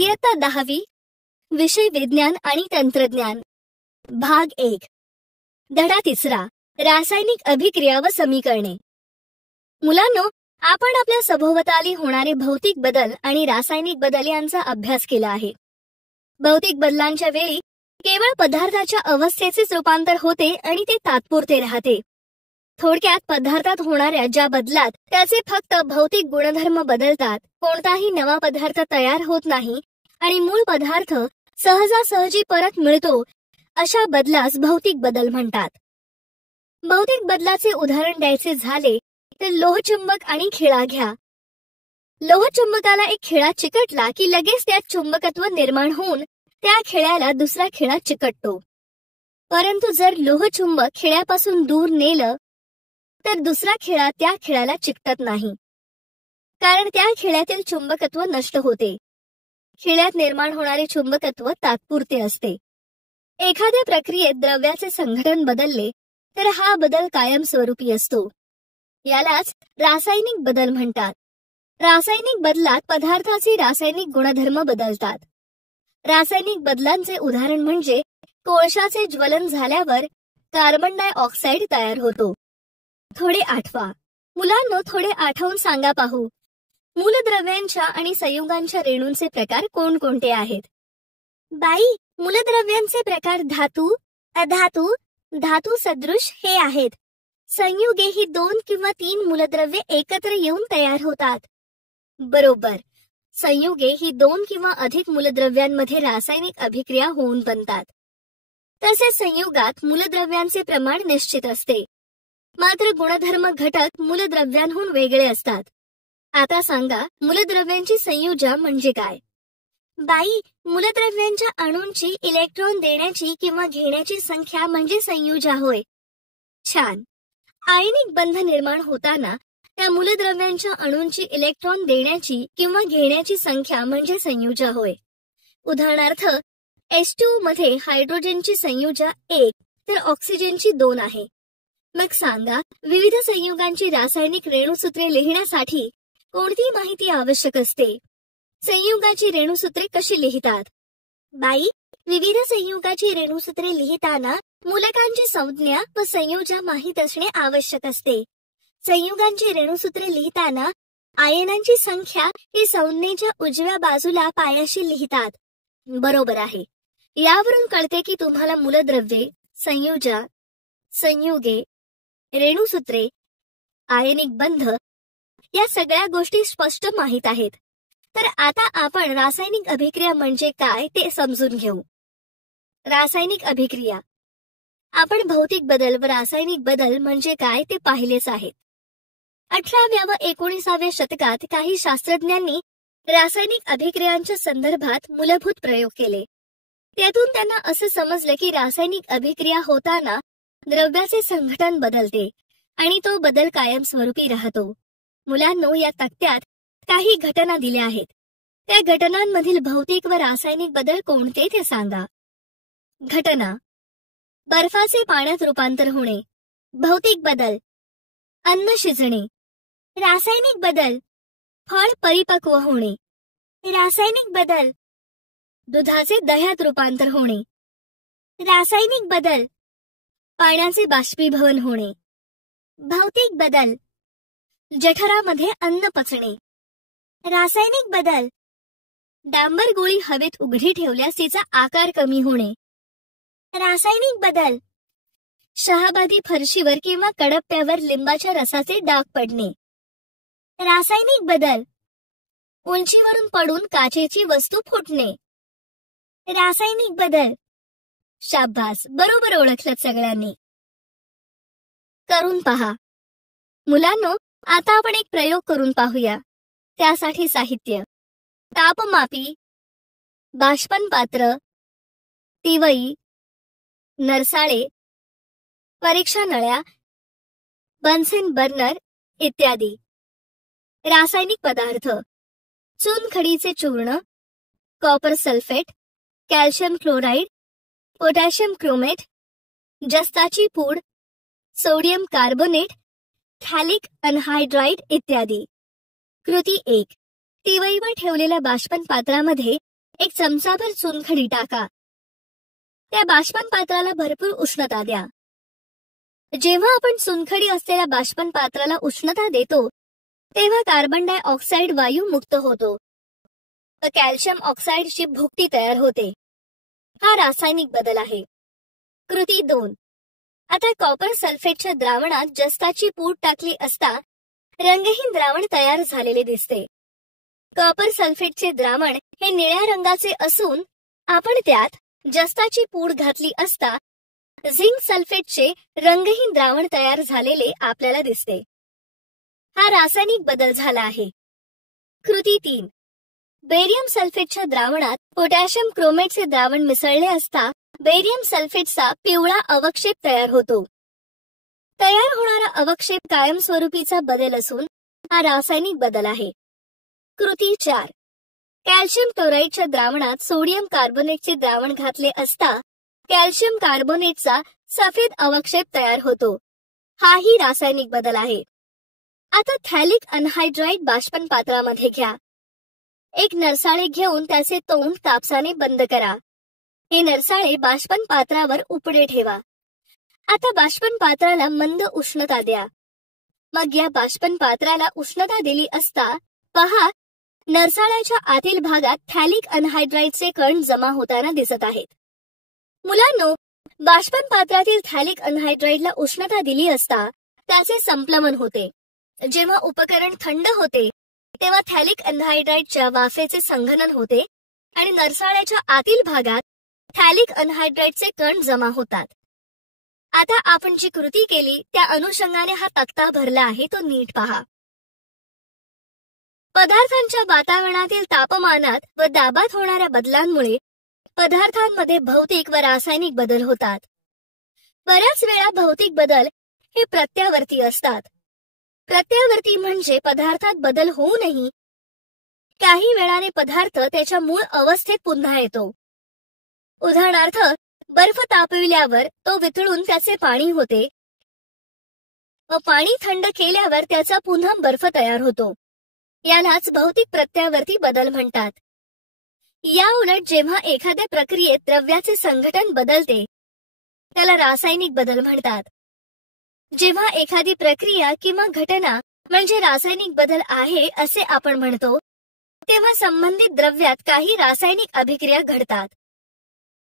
इयत्ता 10वी, विषय विज्ञान आणि तंत्रज्ञान, भाग 1, धडा 3, रासायनिक अभिक्रिया व समीकरणे. मुलांनो, आपण आपल्या सभोवताली होणारे भौतिक बदल आणि रासायनिक बदल यांचा अभ्यास केला आहे. भौतिक बदलांच्या वेळी केवळ पदार्थाच्या अवस्थेचेच रूपांतर होते आणि ते तात्पुरते राहते. थोडक्यात पदार्थात होणाऱ्या ज्या बदलात त्याचे फक्त भौतिक गुणधर्म बदलतात, कोणताही नवा पदार्थ तयार होत नाही आणि मूळ पदार्थ सहजासहजी परत मिळतो, अशा बदलास भौतिक बदल म्हणतात. भौतिक बदलाचे उदाहरण द्यायचे झाले तर लोहचुंबक आणि खिळा घ्या. लोहचुंबकाला एक खिळा चिकटला की लगेच त्यात चुंबकत्व निर्माण होऊन त्या खिळ्याला दुसरा खिळा चिकटतो. परंतु जर लोहचुंबक खिळ्यापासून दूर नेलं तर दुसरा खिळा त्या खिळ्याला चिकटत नाही, कारण त्या खिळ्यातील चुंबकत्व नष्ट होते. खिळ्यात निर्माण होणारे चुंबकत्व तात्पुरते असते. एखाद्या प्रक्रियेत द्रव्याचे संघटन बदलले तर हा बदल कायमस्वरूपी असतो. यालाच रासायनिक बदल म्हणतात. रासायनिक बदलात पदार्थाचे रासायनिक गुणधर्म बदलतात. रासायनिक बदलांचे उदाहरण म्हणजे कोळशाचे ज्वलन झाल्यावर कार्बन डायऑक्साईड तयार होतो. थोडे आठवा. मुलांनो, थोडे आठवून सांगा पाहू. मूलद्रव्यांच्या आणि संयुगांच्या रेणूंचे प्रकार कोणकोणते आहेत? बाई, मूलद्रव्यांचे प्रकार धातू, अधातू, धातू सदृश हे आहेत. संयुगे ही 2 किंवा 3 मूलद्रव्ये एकत्र येऊन तयार होतात. बरोबर. संयुगे ही 2 किंवा अधिक मूलद्रव्यांमध्ये रासायनिक अभिक्रिया होऊन बनतात. तसेच संयुगात मूलद्रव्यांचे प्रमाण निश्चित असते, मात्र गुणधर्म घटक मूलद्रव्यांहून वेगळे असतात. आता सांगा, मूलद्रव्यांची संयुजा म्हणजे काय? बाई, मूलद्रव्यांच्या अणूंची इलेक्ट्रॉन देण्याची किंवा घेण्याची संख्या म्हणजे संयुजा होय. छान. आयनिक बंध निर्माण होताना त्या मूलद्रव्यांच्या अणूंची इलेक्ट्रॉन देण्याची किंवा घेण्याची संख्या म्हणजे संयुजा होय. उदाहरणार्थ, H2O मध्ये हायड्रोजनची संयुजा 1 तर ऑक्सिजनची 2 आहे. मग सांगा, विविध संयुगांची रासायनिक रेणूसूत्रे लिहिण्यासाठी कोणती माहिती आवश्यक असते? संयुगाची रेणूसूत्रे कशी लिहितात? बाई, विविध संयुगाची रेणूसूत्रे लिहिताना मूलकांची संज्ञा व संयोजा माहित असणे आवश्यक असते. संयुगांची रेणूसूत्रे लिहिताना आयनांची संख्या ही संज्ञेच्या उजव्या बाजूला पायाशी लिहितात. बरोबर आहे. यावरून कळते की तुम्हाला मूलद्रव्ये, संयुजा, संयुगे, रेणूसूत्रे, आयनिक बंध या सगळ्या गोष्टी स्पष्ट माहीत आहेत. तर आता आपण रासायनिक अभिक्रिया म्हणजे काय ते समजून घेऊ. रासायनिक अभिक्रिया. आपण भौतिक बदल व रासायनिक बदल म्हणजे काय ते पाहिलेच आहेत. 18व्या व 19व्या शतकात काही शास्त्रज्ञांनी रासायनिक अभिक्रियांच्या संदर्भात मूलभूत प्रयोग केले. त्यातून त्यांना असं समजलं की रासायनिक अभिक्रिया होताना द्रव्याचे संघटन बदलते आणि तो बदल कायमस्वरूपी राहतो. मुलांनो, या तक्त्यात काही घटना दिल्या आहेत. त्या घटनांमधील भौतिक व रासायनिक बदल कोणते ते सांगा. घटना: बर्फाचे पाण्यात रूपांतर होणे. भौतिक बदल: अन्न शिजणे. रासायनिक बदल: फळ परिपक्व होणे. रासायनिक बदल: दुधाचे दह्यात रूपांतर होणे. रासायनिक बदल: पाण्याचे बाष्पीभवन होणे. भौतिक बदल: जठरामध्ये अन्न पचणे. रासायनिक बदल: डांबर गोळी हवेत उघडी ठेवल्यास तिचा आकार कमी होणे. रासायनिक बदल: शहाबादी फरशीवर किंवा कडप्प्यावर लिंबाच्या रसाचे डाग पडणे. रासायनिक बदल: उंचीवरून पडून काचेची वस्तू फुटणे. रासायनिक बदल. शाबास, बरोबर ओळखलत सगळ्यांनी. करून पहा. मुलांनो, आता आपण एक प्रयोग करून पाहूया. त्यासाठी साहित्य: तापमापी, बाष्पन पात्र, तिवई, नरसाळे, परीक्षा नळ्या, बन्सेन बर्नर इत्यादी. रासायनिक पदार्थ: चुनखडीचे चूर्ण, copper sulphate, calcium chloride, potassium chromate, जस्ताची पूड, सोडियम कार्बोनेट, थॅलिक अनहायड्राइड इत्यादी. कृती 1. तिवईवर ठेवलेल्या बाष्पन पात्रामध्ये एक चमचाभर चुनखडी टाका. त्या बाष्पन पात्राला भरपूर उष्णता द्या. जेव्हा आपण चुनखडी असलेल्या बाष्पन पात्राला उष्णता देतो तेव्हा कार्बन डायऑक्साईड वायू मुक्त होतो व कॅल्शियम ऑक्साईडची भुकटी तयार होते. हा रासायनिक बदल आहे. कृती 2. आता कॉपर सल्फेटच्या द्रावणात जस्ताची पूड टाकली असता रंगहीन द्रावण तयार झालेले दिसते. कॉपर सल्फेटचे द्रावण हे निळ्या रंगाचे असून आपण त्यात जस्ताची पूड घातली असता झिंक सल्फेटचे रंगहीन द्रावण तयार झालेले आपल्याला दिसते. हा रासायनिक बदल झाला आहे. कृती 3. बेरियम सल्फेटच्या द्रावणात पोटॅशियम क्रोमेटचे द्रावण मिसळले असता बेरियम सल्फेटचा पिवळा अवक्षेप तयार होतो. तयार होणारा अवक्षेप कायमस्वरूपीचा बदल असून हा रासायनिक बदल आहे. कृती 4. कॅल्शियम क्लोराईडच्या द्रावणात सोडियम कार्बोनेटचे द्रावण घातले असता कॅल्शियम कार्बोनेटचा सफेद अवक्षेप तयार होतो. हाही रासायनिक बदल आहे. आता थॅलिक अनहायड्राइड बाष्पन पात्रामध्ये घ्या. एक नरसाळे घेऊन त्याचे तोंड कापसाने बंद करा. हे नरसाळे बाष्पन पात्रावर उपडे ठेवा. आता बाष्पन पात्राला मंद उष्णता द्या. मग या बाष्पन पात्राला उष्णता दिली असता पहा, नरसाळ्याच्या आतील भागात थॅलिक अनहायड्राइडचे कण जमा होताना दिसत आहेत. मुलांनो, बाष्पन पात्रातील थॅलिक अनहायड्राइडला उष्णता दिली असता त्याचे संप्लवन होते. जेव्हा उपकरण थंड होते तेव्हा थॅलिक अनहायड्राइडच्या वाफेचे संघनन होते आणि नरसाळ्याच्या आतील भागात थॅलिक अनहायड्राइडचे कण जमा होतात. आता आपण जी कृती केली त्या अनुषंगाने हा तक्ता भरला आहे तो नीट पहा. पदार्थांच्या वातावरणातील तापमानात व दाबात होणाऱ्या बदलांमुळे पदार्थांमध्ये भौतिक व रासायनिक बदल होतात. बऱ्याच वेळा भौतिक बदल हे प्रत्यावर्ती असतात. प्रत्यावर्ती म्हणजे पदार्थात बदल होऊनही काही वेळाने पदार्थ त्याच्या मूळ अवस्थेत पुन्हा येतो. उदाहरणार्थ, बर्फ तापविल्यावर तो वितळून त्याचे पाणी होते व पाणी थंड केल्यावर त्याचा पुन्हा बर्फ तयार होतो. यालाच भौतिक प्रत्यावर्ती बदल म्हणतात. या उलट जेव्हा एखाद्या प्रक्रियेत द्रव्याचे संघटन बदलते त्याला रासायनिक बदल म्हणतात. जेव्हा एखादी प्रक्रिया किंवा घटना म्हणजे रासायनिक बदल आहे असे आपण म्हणतो तेव्हा संबंधित द्रव्यात काही रासायनिक अभिक्रिया घडतात.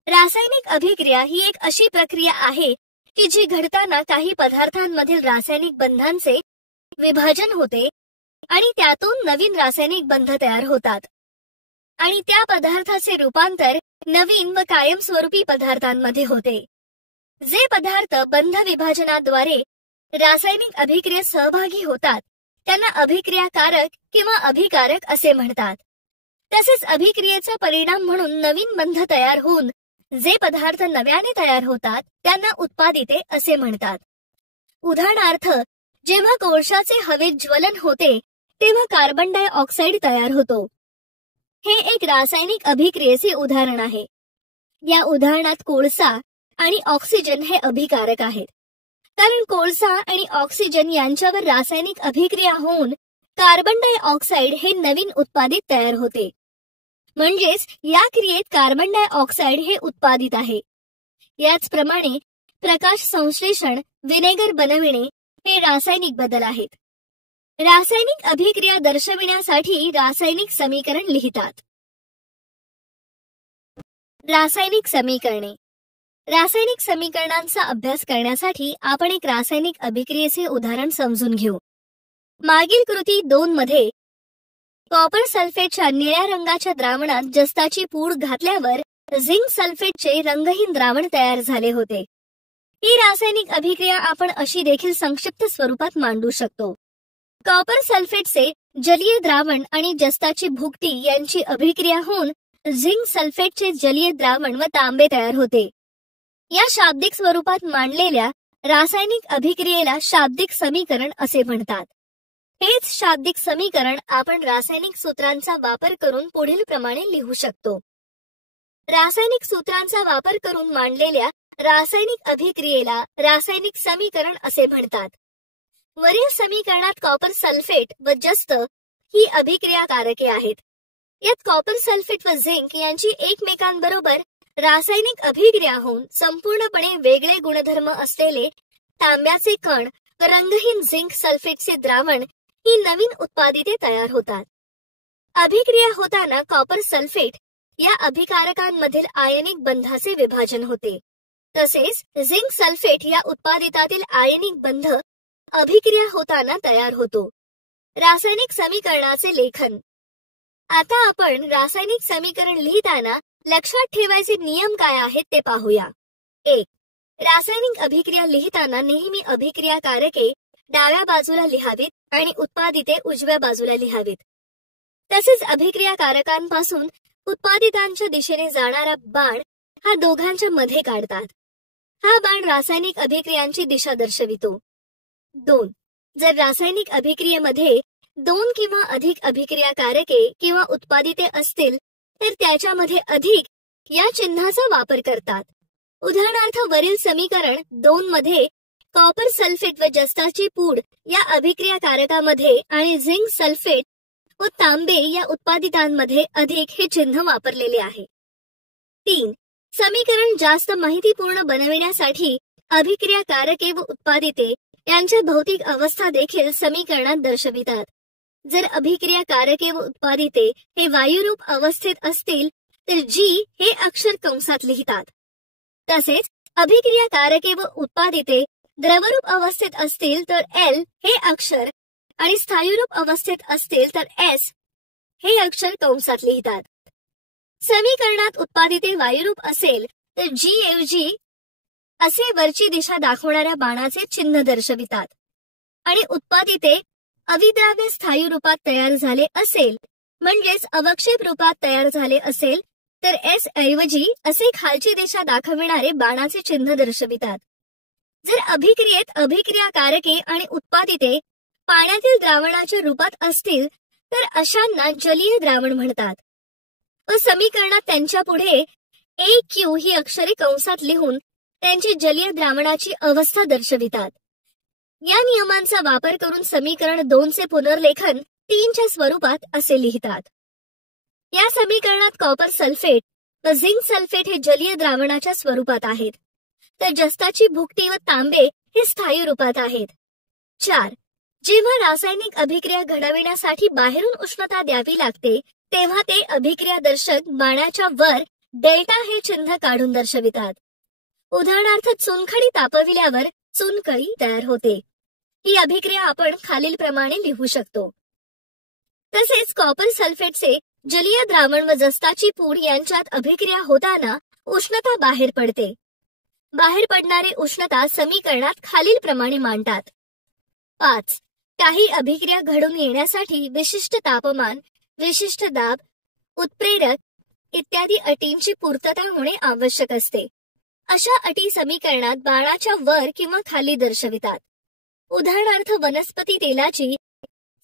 रासायनिक अभिक्रिया ही एक अशी प्रक्रिया आहे की जी घडताना काही पदार्थांमधील रासायनिक बंधांचे विभाजन होते आणि त्यातून नवीन रासायनिक बंध तयार होतात आणि त्या पदार्थाचे रूपांतर नवीन व कायमस्वरूपी पदार्थांमध्ये होते. जे पदार्थ बंध विभाजनाद्वारे रासायनिक अभिक्रियेत सहभागी होतात त्यांना अभिक्रियाकारक किंवा अभिकारक असे म्हणतात. तसेच अभिक्रियेचा परिणाम म्हणून नवीन बंध तयार होऊन जे पदार्थ नव्याने तयार होतात त्यांना उत्पादिते असे म्हणतात. उदाहरणार्थ, जेव्हा कोळशाचे हवेत ज्वलन होते तेव्हा कार्बन डायऑक्साईड तयार होतो. हे एक रासायनिक अभिक्रियेचे उदाहरण आहे. या उदाहरणात कोळसा आणि ऑक्सिजन हे अभिकारक आहेत, कारण कोळसा आणि ऑक्सिजन यांच्यावर रासायनिक अभिक्रिया होऊन कार्बन डायऑक्साईड हे नवीन उत्पादित तयार होते. म्हणजेच या क्रियेत कार्बन डायऑक्साईड हे उत्पादित आहे. याचप्रमाणे प्रकाश संश्लेषण, विनेगर बनविणे हे रासायनिक बदल आहेत. रासायनिक अभिक्रिया दर्शविण्यासाठी रासायनिक समीकरण लिहितात. रासायनिक समीकरणे. रासायनिक समीकरणांचा अभ्यास करण्यासाठी आपण एक रासायनिक अभिक्रियेचे उदाहरण समजून घेऊ. मागील कृती 2 मध्ये कॉपर सल्फेटच्या निळ्या रंगाच्या द्रावणात जस्ताची पूड घातल्यावर झिंक सल्फेटचे रंगहीन द्रावण तयार झाले होते. ही रासायनिक अभिक्रिया आपण अशी देखील संक्षिप्त स्वरूपात मांडू शकतो. कॉपर सल्फेटचे जलीय द्रावण आणि जस्ताची भुकटी यांची अभिक्रिया होऊन झिंक सल्फेटचे जलीय द्रावण व तांबे तयार होते. या शाब्दिक स्वरूपात मांडलेल्या रासायनिक अभिक्रियेला शाब्दिक समीकरण असे म्हणतात. हेच शाब्दिक समीकरण आपण रासायनिक सूत्रांचा वापर करून पुढील प्रमाणे लिहू शकतो. रासायनिक सूत्रांचा वापर करून मांडलेल्या रासायनिक अभिक्रियेला रासायनिक समीकरण असे म्हणतात. वरील समीकरणात कॉपर सल्फेट व जस्त ही अभिक्रियाकारके आहेत. यात कॉपर सल्फेट व झिंक यांची एकमेकांबरोबर रासायनिक अभिक्रिया होऊन संपूर्णपणे वेगळे गुणधर्म असलेले तांब्याचे कण व रंगहीन झिंक सल्फेटचे द्रावण ही नवीन उत्पादिते तयार होतात. अभिक्रिया होताना कॉपर सल्फेट या अभिकारकांमधील आयनिक बंधाचे विभाजन होते. तसेच झिंक सल्फेट या उत्पादितातील आयनिक बंध अभिक्रिया होताना तयार होतो. रासायनिक समीकरणाचे लेखन. आता आपण रासायनिक समीकरण लिहिताना लक्षात ठेवायचे नियम काय आहेत ते पाहूया. 1. रासायनिक अभिक्रिया लिहिताना नेहमी अभिक्रियाकारके डाव्या बाजूला लिहावीत आणि उत्पादिते उजव्या बाजूला लिहावीत. तसेच अभिक्रियाकारकांपासून उत्पादितांच्या दिशेने जाणारा बाण हा दोघांच्या मध्ये काढतात. हा बाण रासायनिक अभिक्रियांची दिशा दर्शवितो. 2. जर रासायनिक अभिक्रियेमध्ये 2 किंवा अधिक अभिक्रियाकारके किंवा उत्पादिते असतील तर त्याच्यामध्ये अधिक या चिन्हाचा वापर करतात. उदाहरणार्थ वरील समीकरण 2 मध्ये कॉपर सल्फेट व जस्ताची पूड या अभिक्रियाकारकामध्ये आणि झिंक सल्फेट व तांबे या उत्पादितांमध्ये अधिक हे चिन्ह वापरलेले आहे. 3. समीकरण जास्त माहितीपूर्ण बनविण्यासाठी अभिक्रियाकारके व उत्पादिते यांच्या भौतिक अवस्था देखील समीकरणात दर्शवितात. जर अभिक्रियाकारके व उत्पादिते हे वायुरूप अवस्थेत असतील तर G हे अक्षर कंसात लिहितात. तसेच अभिक्रियाकारके व उत्पादिते द्रवरूप अवस्थेत असतील तर L हे अक्षर आणि स्थायूरूप अवस्थेत असतील तर S हे अक्षर कंसात लिहितात. समीकरणात उत्पादिते वायुरूप असेल तर G ऐवजी असे वरची दिशा दाखवणाऱ्या बाणाचे चिन्ह दर्शवितात आणि उत्पादिते अविद्राव्य स्थायू रूपात तयार झाले असेल म्हणजेच अवक्षेप रूपात तयार झाले असेल तर S ऐवजी असे खालची दिशा दाखविणारे बाणाचे चिन्ह दर्शवितात. जर अभिक्रियेत अभिक्रियाकारके आणि उत्पादिते पाण्यातील द्रावणाच्या रूपात असतील तर अशांना जलीय द्रावण म्हणतात व समीकरणात त्यांच्या पुढे AQ ही अक्षरे कंसात लिहून त्यांची जलीय द्रावणाची अवस्था दर्शवितात. या नियमांचा वापर करून समीकरण 2 चे पुनर्लेखन 3 च्या स्वरूपात असे लिहितात. या समीकरणात कॉपर सल्फेट व झिंक सल्फेट हे जलीय द्रावणाच्या स्वरूपात आहेत तर जस्ताची भुकटी व तांबे हे स्थायी रूपात आहेत. 4. जेव्हा रासायनिक अभिक्रिया घडविण्यासाठी बाहेरून उष्णता द्यावी लागते तेव्हा ते अभिक्रिया दर्शक बाणाच्या वर डेल्टा हे चिन्ह काढून दर्शवितात. उदाहरणार्थ चुनखडी तापविल्यावर चुनकळी तयार होते. ही अभिक्रिया आपण खालील प्रमाणे लिहू शकतो. तसेच कॉपर सल्फेटचे जलीय द्रावण व जस्ताची पूड यांच्यात अभिक्रिया होताना उष्णता बाहेर पडते. बाहेर पडणारी उष्णता समीकरणात खालील प्रमाणे मांडतात. 5. काही अभिक्रिया घडून येण्यासाठी विशिष्ट तापमान, विशिष्ट दाब, उत्प्रेरक इत्यादी अटींची पूर्तता होणे आवश्यक असते. अशा अटी समीकरणात बाणाच्या वर किंवा खाली दर्शवितात. उदाहरणार्थ वनस्पती तेलाची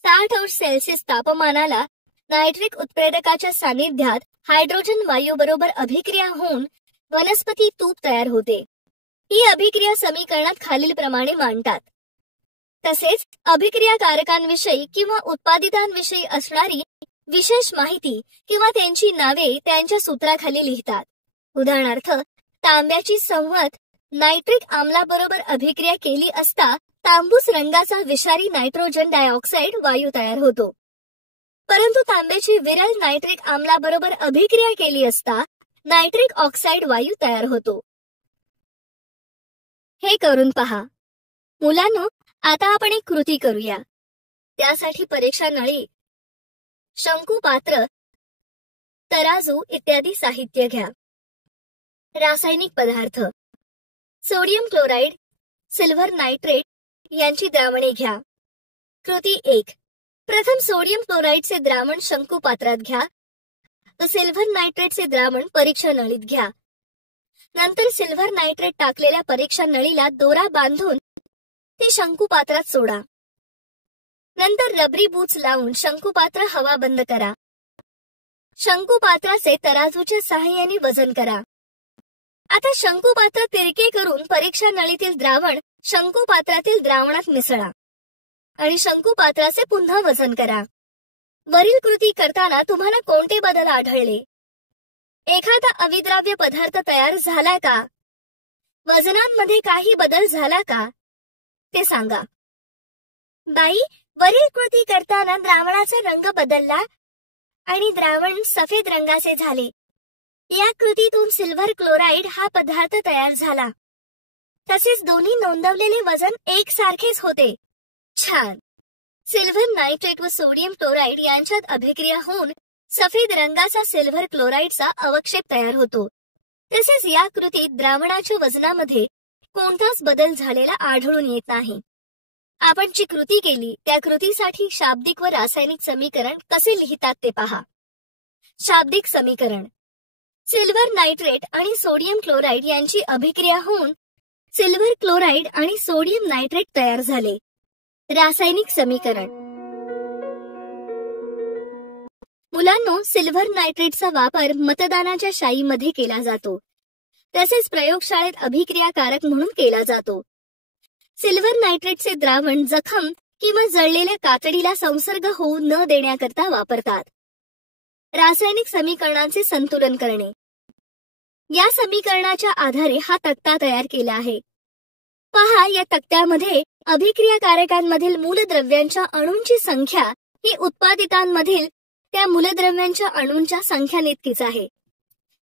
60°C तापमानाला नायट्रिक उत्प्रेरकाच्या सानिध्यात हायड्रोजन वायू बरोबर अभिक्रिया होऊन वनस्पती तूप तयार होते. ही अभिक्रिया समीकरणात खालील प्रमाणे मांडतात. तसेच अभिक्रियाकारकांविषयी किंवा उत्पादितांविषयी असणारी विशेष माहिती किंवा त्यांची नावे त्यांच्या सूत्राखाली लिहितात. उदाहरणार्थ तांब्याची संवत नायट्रिक आम्लाबरोबर अभिक्रिया केली असता तांबूस रंगाचा विषारी नायट्रोजन डायऑक्साईड वायू तयार होतो. परंतु तांब्याची विरल नायट्रिक आम्लाबरोबर अभिक्रिया केली असता नायट्रिक ऑक्साईड वायू तयार होतो. हे करून पहा. मुलांनो, आता आपण एक कृती करूया. त्यासाठी परीक्षा नळी, शंकू पात्र, तराजू इत्यादी साहित्य घ्या. रासायनिक पदार्थ सोडियम क्लोराईड, सिल्व्हर नायट्रेट यांची द्रावणे घ्या. कृती 1. प्रथम सोडियम क्लोराईडचे द्रावण शंकू पात्रात घ्या व सिल्व्हर नायट्रेटचे द्रावण परीक्षा नळीत घ्या. नंतर सिल्व्हर नायट्रेट टाकलेल्या परीक्षा नळीला दोरा बांधून ते शंकू पात्रात सोडा. नंतर रबरी बूच लावून शंकू पात्र हवा बंद करा. शंकू पात्राचे तराजूच्या सहाय्याने वजन करा. आता शंकू पात्र तिरके करून परीक्षा नळीतील द्रावण शंकू पात्रातील द्रावणात मिसळा आणि शंकू पात्राचे पुन्हा वजन करा. वरील कृती करताना तुम्हाला कोणते बदल आढळले? एखादा अविद्राव्य पदार्थ तयार झाला का? वजनांमध्ये काही बदल झाला का? ते सांगा. बाई, वरील कृती करताना द्रावणाचा रंग बदलला आणि द्रावण सफेद रंगाचे झाले. या कृतीतून सिल्व्हर क्लोराईड हा पदार्थ तयार झाला. तसेच दोन्ही नोंदवलेले वजन एकसारखेच होते. छान. सिल्व्हर नायट्रेट व सोडियम क्लोराईड यांच्यात अभिक्रिया होऊन सफेद रंगाचा सिल्व्हर क्लोराईडचा अवक्षेप तयार होतो. तसेच या कृतीत द्रावणाच्या वजनामध्ये कोणताच बदल झालेला आढळून येत नाही. आपण जी कृती केली त्या कृतीसाठी शाब्दिक व रासायनिक समीकरण कसे लिहितात ते पहा. शाब्दिक समीकरण: सिल्व्हर नायट्रेट आणि सोडियम क्लोराईड यांची अभिक्रिया होऊन सिल्व्हर क्लोराईड आणि सोडियम नायट्रेट तयार झाले. रासायनिक समीकरण: मुलांनो, सिल्व्हर नायट्रेटचा वापर मतदानाच्या शाईमध्ये केला जातो. तसेच प्रयोगशाळेत अभिक्रियाकारक म्हणून केला जातो. सिल्व्हर नायट्रेटचे द्रावण जखम किंवा जळलेल्या कातडीला संसर्ग होऊ न देण्याकरता वापरतात. रासायनिक समीकरणांचे संतुलन करणे: या समीकरणाच्या आधारे हा तक्ता तयार केला आहे. पहा, या तक्त्यामध्ये अभिक्रियाकारकांमधील मूलद्रव्यांच्या अणूंची संख्या ही उत्पादितांमधील त्या मूलद्रव्यांच्या अणूंच्या संख्याइतकीच आहे.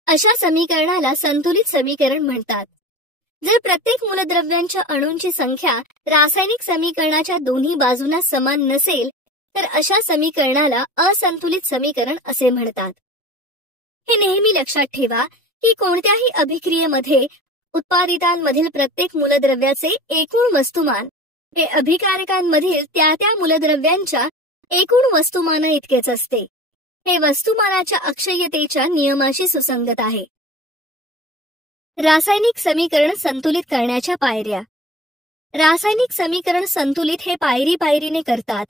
अशा समीकरणाला संतुलित समीकरण म्हणतात. जर प्रत्येक मूलद्रव्यांच्या अणूंची संख्या रासायनिक समीकरणाच्या दोन्ही बाजूंना समान नसेल तर अशा समीकरणाला असंतुलित समीकरण असे म्हणतात. हे नेहमी लक्षात ठेवा की कोणत्याही अभिक्रियेमध्ये उत्पादितांमधील प्रत्येक मूलद्रव्याचे एकूण वस्तुमान हे अभिकारकांमधील त्या मूलद्रव्यांच्या एकूण वस्तुमाना इतकेच असते. हे वस्तुमानाच्या अक्षय्यतेच्या नियमाशी सुसंगत आहे. रासायनिक समीकरण संतुलित करण्याच्या पायऱ्या: रासायनिक समीकरण संतुलित हे पायरी पायरीने करतात.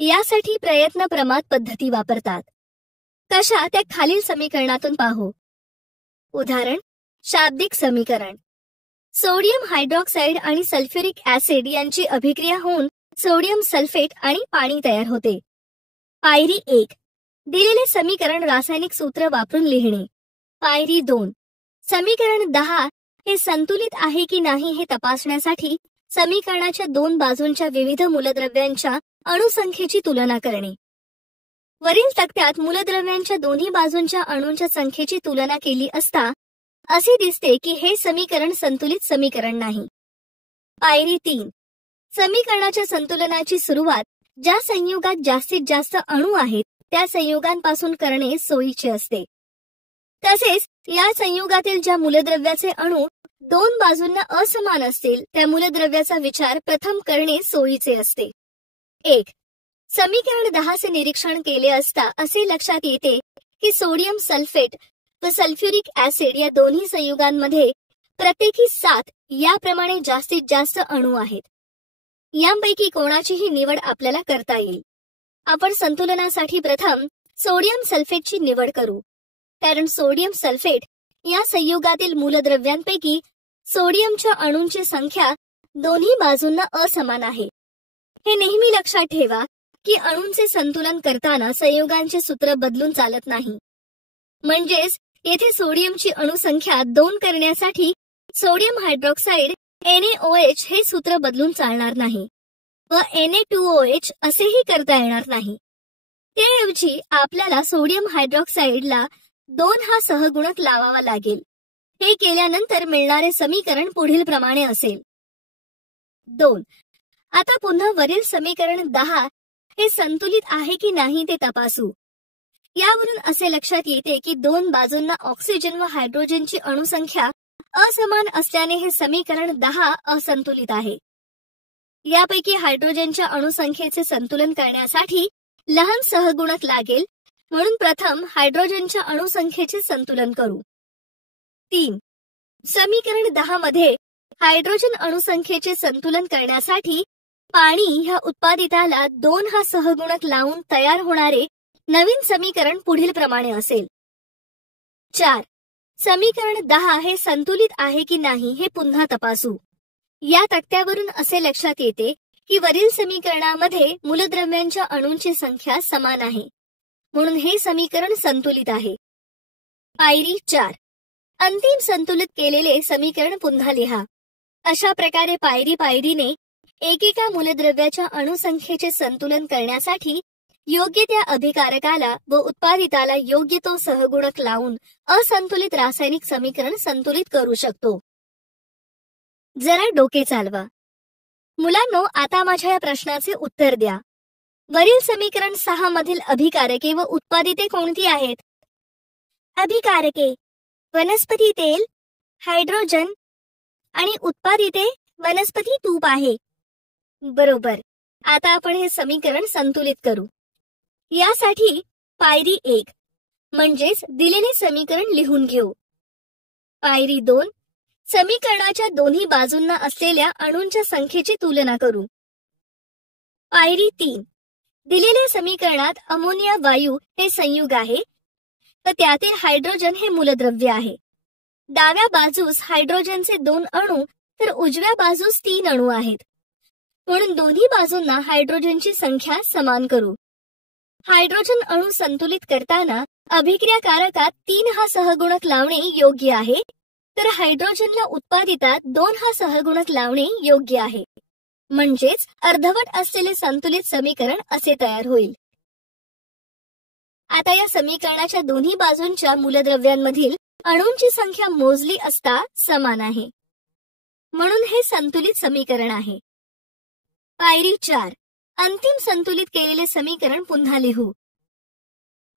यासाठी प्रयत्न प्रमाद पद्धती वापरतात. कशा त्या खालील समीकरणातून पाहू. उदाहरण: शाब्दिक समीकरण: सोडियम हायड्रॉक्साईड आणि सल्फ्युरिक ऍसिड यांची अभिक्रिया होऊन सोडियम सल्फेट आणि पाणी तयार होते. पायरी 1: दिलेले समीकरण रासायनिक सूत्र वापरून लिहिणे. पायरी 2: समीकरण 10 हे संतुलित आहे की नाही हे तपासण्यासाठी समीकरणाच्या दोन बाजूंच्या विविध मूलद्रव्यांच्या अणुसंख्येची तुलना करणे. वरील तक्त्यात मूलद्रव्यांच्या दोन्ही बाजूंच्या अणूंच्या संख्येची तुलना केली असता असे दिसते की हे समीकरण संतुलित समीकरण नाही. पायरी 3: समीकरणाच्या संतुलनाची सुरुवात ज्या संयुगात जास्तीत जास्त अणू आहेत त्या संयुगांपासून करणे सोयीचे असते. तसेच या संयुगातील ज्या मूलद्रव्याचे अणू दोन बाजूंना असमान असतील त्या मूलद्रव्याचा विचार प्रथम करणे सोयीचे असते. 1. समीकरण 10 चे निरीक्षण केले असता असे लक्षात येते की सोडियम सल्फेट व सल्फ्युरिक ऍसिड या दोन्ही संयुगांमध्ये प्रत्येकी 7 याप्रमाणे जास्तीत जास्त अणू आहेत. यांपैकी कोणाचीही निवड आपल्याला करता येईल. आपण संतुलनासाठी प्रथम सोडियम सल्फेटची निवड करू, कारण सोडियम सल्फेट या संयुगातील मूलद्रव्यांपैकी सोडियमच्या अणूंची संख्या दोन्ही बाजूंना असमान आहे. हे नेहमी लक्षात ठेवा की अणूंचे संतुलन करताना संयुगांचे सूत्र बदलून चालत नाही. म्हणजेच येथे सोडियमची अणुसंख्या 2 करण्यासाठी सोडियम हायड्रॉक्साईड NaOH हे सूत्र बदलून चालणार नाही व Na2OH असेही करता येणार नाही. त्याऐवजी आपल्याला सोडियम हायड्रॉक्साईडला 2 हा सहगुणक लावावा लागेल. हे केल्यानंतर मिळणारे समीकरण पुढील प्रमाणे असेल. 2. आता पुन्हा वरील समीकरण 10 हे संतुलित आहे की नाही ते तपासू. यावरून असे लक्षात येते की दोन बाजूंना ऑक्सिजन व हायड्रोजनची अणुसंख्या असमान असल्याने हे समीकरण 10 असंतुलित आहे. यापैकी हायड्रोजनच्या अणुसंख्येचे संतुलन करण्यासाठी लहान सहगुणक लागेल, म्हणून प्रथम हायड्रोजनच्या अणुसंख्येचे संतुलन करू. 3. समीकरण 10 मध्ये हायड्रोजन अणुसंख्येचे संतुलन करण्यासाठी पाणी ह्या उत्पादिताला 2 हा सहगुणक लावून तयार होणारे नवीन समीकरण पुढील प्रमाणे असेल. 4. समीकरण 10 हे संतुलित आहे की नाही हे पुन्हा तपासू. या तक्त्यावरून असे लक्षात येते की वरील समीकरणामध्ये मूलद्रव्यांच्या अणूंची संख्या समान आहे, म्हणून हे समीकरण संतुलित आहे. पायरी 4. अंतिम संतुलित केलेले समीकरण पुन्हा लिहा. अशा प्रकारे पायरीने एकेका मूलद्रव्याच्या अणुसंख्येचे संतुलन करण्यासाठी योग्य त्या अभिकारकाला व उत्पादिताला योग्य तो सहगुणक लावून असंतुलित रासायनिक समीकरण संतुलित करू शकतो. जरा डोके चालवा. मुलांनो, आता माझ्या या प्रश्नाचे उत्तर द्या. वरील समीकरण 6 मधील अभिकारके व उत्पादिते कोणती आहेत? अभिकारके वनस्पती तेल, हायड्रोजन आणि उत्पादिते वनस्पती तूप आहे. बरोबर. आता आपण हे समीकरण संतुलित करू. यासाठी पायरी 1 म्हणजेच दिलेले समीकरण लिहून घेऊ. पायरी 2 समीकरणाच्या दोन्ही बाजूंना असलेल्या अणूंच्या संख्येची तुलना करू. पायरी 3 दिलेल्या समीकरणात अमोनिया वायू हे संयुग आहे व त्यातील हायड्रोजन हे मूलद्रव्य आहे. डाव्या बाजूस हायड्रोजनचे 2 अणू तर उजव्या बाजूस 3 अणू आहेत. म्हणून दोन्ही बाजूंना हायड्रोजनची संख्या समान करू. हायड्रोजन अणू संतुलित करताना अभिक्रियाकारकात 3 हा सहगुणक लावणे योग्य आहे, तर हायड्रोजनला उत्पादितात 2 हा सहगुणक लावणे योग्य आहे. म्हणजेच अर्धवट असलेले संतुलित समीकरण असे तयार होईल. आता या समीकरणाच्या दोन्ही बाजूंच्या मूलद्रव्यांमधील अणूंची संख्या मोजली असता समान आहे, म्हणून हे संतुलित समीकरण आहे. पायरी 4 अंतिम संतुलित केलेले समीकरण पुन्हा लिहू.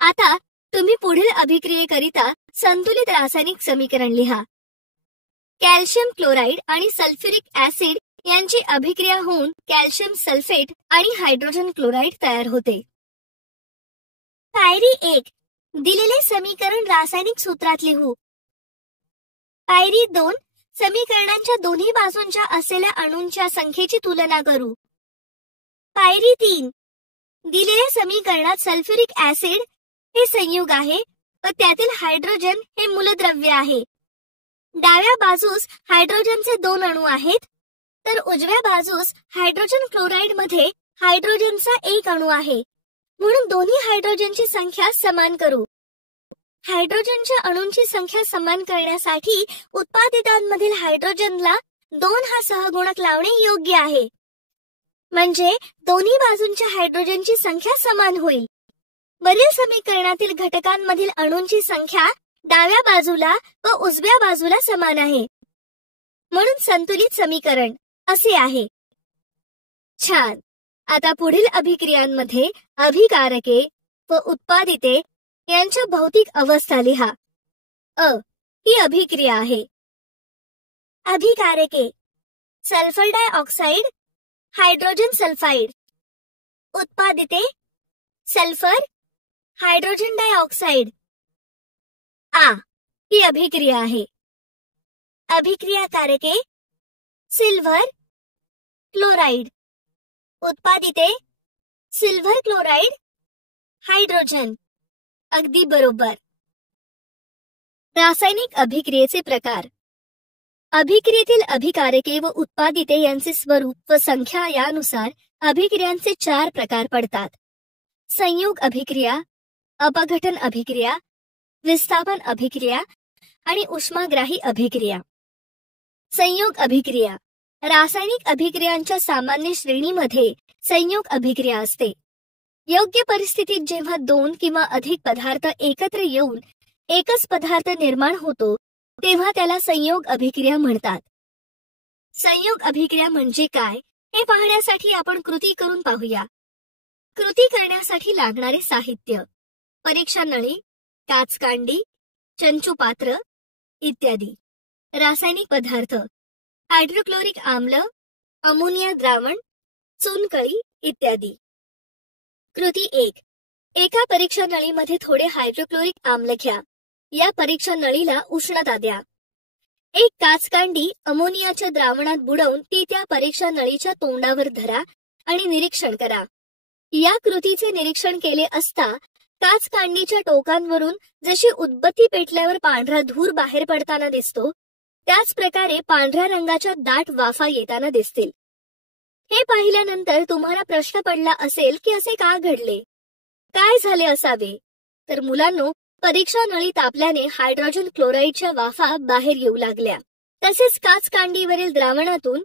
आता तुम्ही पुढील अभिक्रियेकरिता संतुलित रासायनिक समीकरण लिहा. कॅल्शियम क्लोराईड आणि सल्फ्युरिक ऍसिड यांची अभिक्रिया होऊन कॅल्शियम सल्फेट आणि हायड्रोजन क्लोराईड तयार होते. पायरी 1 दिलेले समीकरण रासायनिक सूत्रात लिहू. पायरी 2 समीकरणांच्या दोन्ही बाजूंच्या असलेल्या अणूंच्या संख्येची तुलना करू. पायरी 3 दिलेल्या समीकरणात सल्फ्युरिक ऍसिड हे संयुग आहे व त्यातील हायड्रोजन हे मूलद्रव्य आहे. डाव्या बाजूस हायड्रोजनचे 2 अणू आहेत, तर उजव्या बाजूस हायड्रोजन क्लोराईड मध्ये हायड्रोजनचा 1 अणू आहे. म्हणून दोन्ही हायड्रोजनची संख्या समान करू. हायड्रोजनच्या अणूंची संख्या समान करण्यासाठी उत्पादितांमधील हायड्रोजनला 2 हा सहगुणक लावणे योग्य आहे. म्हणजे दोन्ही बाजूंच्या हायड्रोजनची संख्या समान होईल. वरील समीकरणातील घटकांमधील अणूंची संख्या डाव्या बाजूला व उजव्या बाजूला समान आहे, म्हणून संतुलित समीकरण असे आहे. छान. आता पुढील अभिक्रियांमध्ये अभिकारके व उत्पादिते यांच्या भौतिक अवस्था लिहा. ही अभिक्रिया आहे. अभिकारके सल्फर डायऑक्साइड, हायड्रोजन सल्फाइड. उत्पादिते सल्फर, हायड्रोजन डायऑक्साइड. ही अभिक्रिया आहे. अभिक्रियाकारके सिल्वर, क्लोराईड. उत्पादिते सिल्वर क्लोराईड, हायड्रोजन. अगदी बरोबर. रासायनिक अभिक्रियेचे प्रकार. अभिक्रियेतील अभिकारके व उत्पादिते यांचे स्वरूप व संख्या यानुसार अभिक्रियांचे 4 प्रकार पडतात. संयोग अभिक्रिया, अपघटन अभिक्रिया, विस्थापन अभिक्रिया आणि उष्माग्राही अभिक्रिया. संयोग अभिक्रिया रासायनिक अभिक्रियांच्या सामान्य श्रेणीमध्ये संयोग अभिक्रिया असते. योग्य परिस्थितीत जेव्हा 2 किंवा अधिक पदार्थ एकत्र येऊन एकच पदार्थ निर्माण होतो तेव्हा त्याला संयोग अभिक्रिया म्हणतात. संयोग अभिक्रिया म्हणजे काय हे पाहण्यासाठी आपण कृती करून पाहूया. कृती करण्यासाठी लागणारे साहित्य: परीक्षा नळी, काचकांडी, चंचुपात्र इत्यादी. रासायनिक पदार्थ: हायड्रोक्लोरिक आम्ल, अमोनिया द्रावण, चुनकळी इत्यादी. कृती 1. एका परीक्षा नळीमध्ये थोडे हायड्रोक्लोरिक आम्ल घ्या. या परीक्षा नळीला उष्णता द्या. एक काचकांडी अमोनियाच्या द्रावणात बुडवून ती त्या परीक्षा नळीच्या तोंडावर धरा आणि निरीक्षण करा. या कृतीचे निरीक्षण केले असता काचकांडीच्या टोकांवरून जशी उदबत्ती पेटल्यावर पांढरा धूर बाहेर पडताना दिसतो, त्याच प्रकारे पांढऱ्या रंगाच्या दाट वाफा येताना दिसतील. हे पाहिल्यानंतर तुम्हाला प्रश्न पडला असेल की असे का घडले, काय झाले असावे. तर मुलांनो, परीक्षा नळी तापल्याने हायड्रोजन क्लोराईडच्या वाफा बाहेर येऊ लागल्या. तसेच काचकांडीवरील द्रावणातून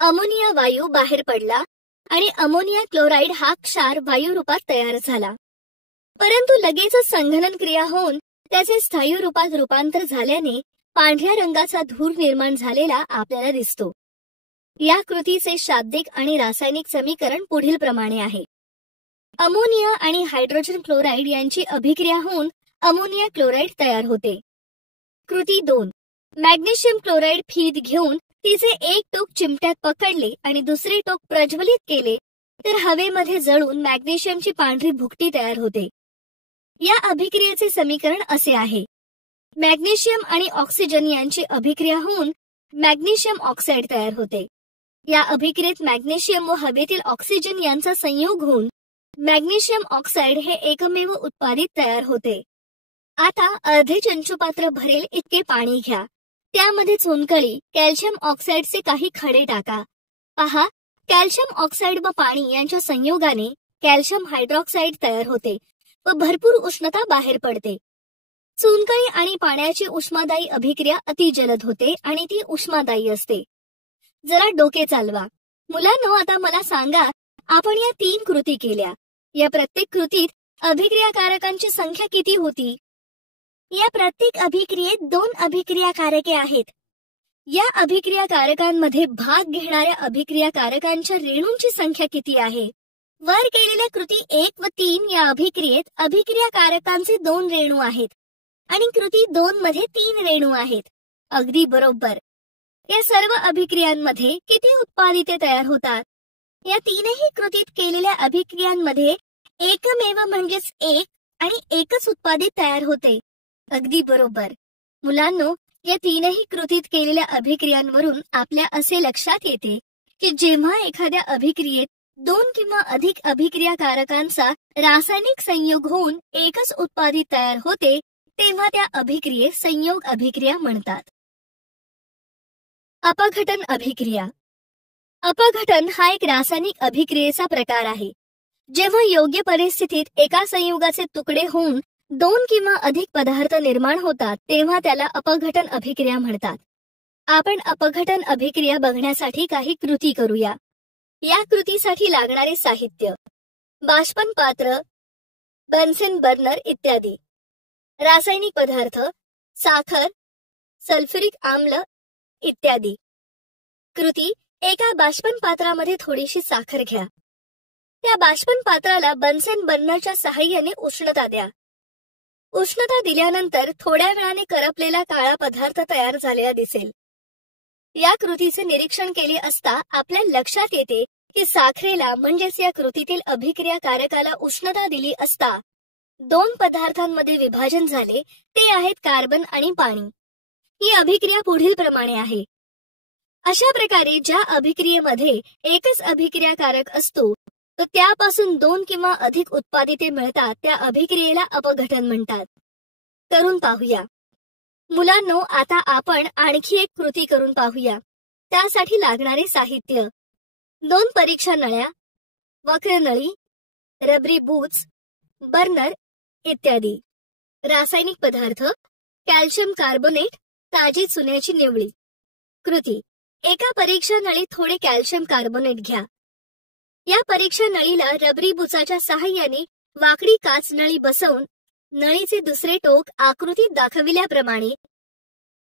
अमोनिया वायू बाहेर पडला आणि अमोनिया क्लोराईड हा क्षार वायू रूपात तयार झाला. परंतु लगेचच संघनन क्रिया होऊन त्याचे स्थायू रूपात रूपांतर झाल्याने पांढऱ्या रंगाचा धूर निर्माण झालेला आपल्याला दिसतो. या कृतीचे शाब्दिक आणि रासायनिक समीकरण पुढील प्रमाणे आहे. अमोनिया आणि हायड्रोजन क्लोराईड यांची अभिक्रिया होऊन अमोनिया क्लोराईड तयार होते. कृती 2. मॅग्नेशियम क्लोराईड फीत घेऊन तिचे एक टोक चिमट्यात पकडले आणि दुसरे टोक प्रज्वलित केले तर हवेमध्ये जळून मॅग्नेशियमची पांढरी भुकटी तयार होते. या अभिक्रियेचे समीकरण असे आहे. मॅग्नेशियम आणि ऑक्सिजन यांची अभिक्रिया होऊन मॅग्नेशियम ऑक्साईड तयार होते. या अभिक्रियेत मॅग्नेशियम व हवेतील ऑक्सिजन यांचा संयोग होऊन मॅग्नेशियम ऑक्साईड हे एकमेव उत्पादित तयार होते. आता अर्धे चंचुपात्र भरेल इतके पाणी घ्या. त्यामध्ये चुनकळी कॅल्शियम ऑक्साईडचे काही खडे टाका. पहा, कॅल्शियम ऑक्साईड व पाणी यांच्या संयोगाने कॅल्शियम हायड्रॉक्साईड तयार होते व भरपूर उष्णता बाहेर पडते. चुनकळी आणि पाण्याची उष्मादायी अभिक्रिया अतिजलद होते आणि ती उष्मादायी असते. जरा डोके चालवा. मुलांनो, आता मला सांगा, आपण या 3 कृती केल्या. या प्रत्येक कृतीत अभिक्रियाकारकांची संख्या किती होती? या प्रत्येक अभिक्रियेत 2 अभिक्रियाकारके आहेत. या अभिक्रियाकारकांमध्ये भाग घेणाऱ्या अभिक्रियाकारकांच्या रेणूंची संख्या किती आहे? वर केलेल्या कृती 1 व 3 या अभिक्रियेत अभिक्रियाकारकांचे 2 रेणू आहेत आणि कृती 2 मध्ये 3 रेणू आहेत. अगदी बरोबर. या सर्व अभिक्रियांमध्ये किती उत्पादिते तयार होतात? या 3ही कृतीत केलेल्या अभिक्रियांमध्ये एकमेव म्हणजेच एक आणि एकच उत्पादित तयार होते. अगदी बरोबर. मुलांनो, या 3ही कृतीत केलेल्या अभिक्रियांवरून आपल्या असे लक्षात येते की जेव्हा एखाद्या अभिक्रियेत 2 किंवा अधिक अभिक्रियाकारकांचा रासायनिक संयोग होऊन एकच उत्पादित तयार होते तेव्हा त्या अभिक्रियेस संयोग अभिक्रिया म्हणतात. अपघटन अभिक्रिया. अपघटन हा एक रासायनिक अभिक्रियेचा प्रकार आहे. जेव्हा योग्य परिस्थितीत एका संयुगाचे तुकडे होऊन 2 किंवा अधिक पदार्थ निर्माण होतात तेव्हा त्याला अपघटन अभिक्रिया म्हणतात. आपण अपघटन अभिक्रिया बघण्यासाठी काही कृती करूया. या कृतीसाठी लागणारे साहित्य: बाष्पन पात्र, बन्सेन बर्नर इत्यादी. रासायनिक पदार्थ: साखर, सल्फ्युरिक आम्ल इत्यादी. कृती: एका बाष्पन पात्रामध्ये थोडीशी साखर घ्या. त्या बाष्पन पात्राला बन्सेन बर्नरच्या सहाय्याने उष्णता द्या. उष्णता दिल्यानंतर थोड्या वेळाने करपलेला काळा पदार्थ तयार झालेला दिसेल. या कृतीचे निरीक्षण केले असता आपल्या लक्षात येते की साखरेला म्हणजेच या कृतीतील अभिक्रियाकारकाला उष्णता दिली असता 2 पदार्थांमध्ये विभाजन झाले, ते आहेत कार्बन आणि पाणी. ही अभिक्रिया पुढील प्रमाणे आहे. अशा प्रकारे ज्या अभिक्रियेमध्ये एकच अभिक्रियाकारक असतो तर त्यापासून 2 किंवा अधिक उत्पादिते मिळतात त्या अभिक्रियेला अपघटन म्हणतात. करून पाहूया. मुलांनो, आता आपण आणखी एक कृती करून पाहूया. त्यासाठी लागणारे साहित्य: 2 परीक्षा नळ्या, वक्र नळी, रबरी बूट्स, बर्नर इत्यादी. रासायनिक पदार्थ: कॅल्शियम कार्बोनेट, ताजी चुन्याची निवळी. कृती: एका परीक्षा नळीत थोडे कॅल्शियम कार्बोनेट घ्या. या परीक्षा नळीला रबरी बुचाच्या सहाय्याने वाकडी काच नळी बसवून नळीचे दुसरे टोक आकृतीत दाखविल्याप्रमाणे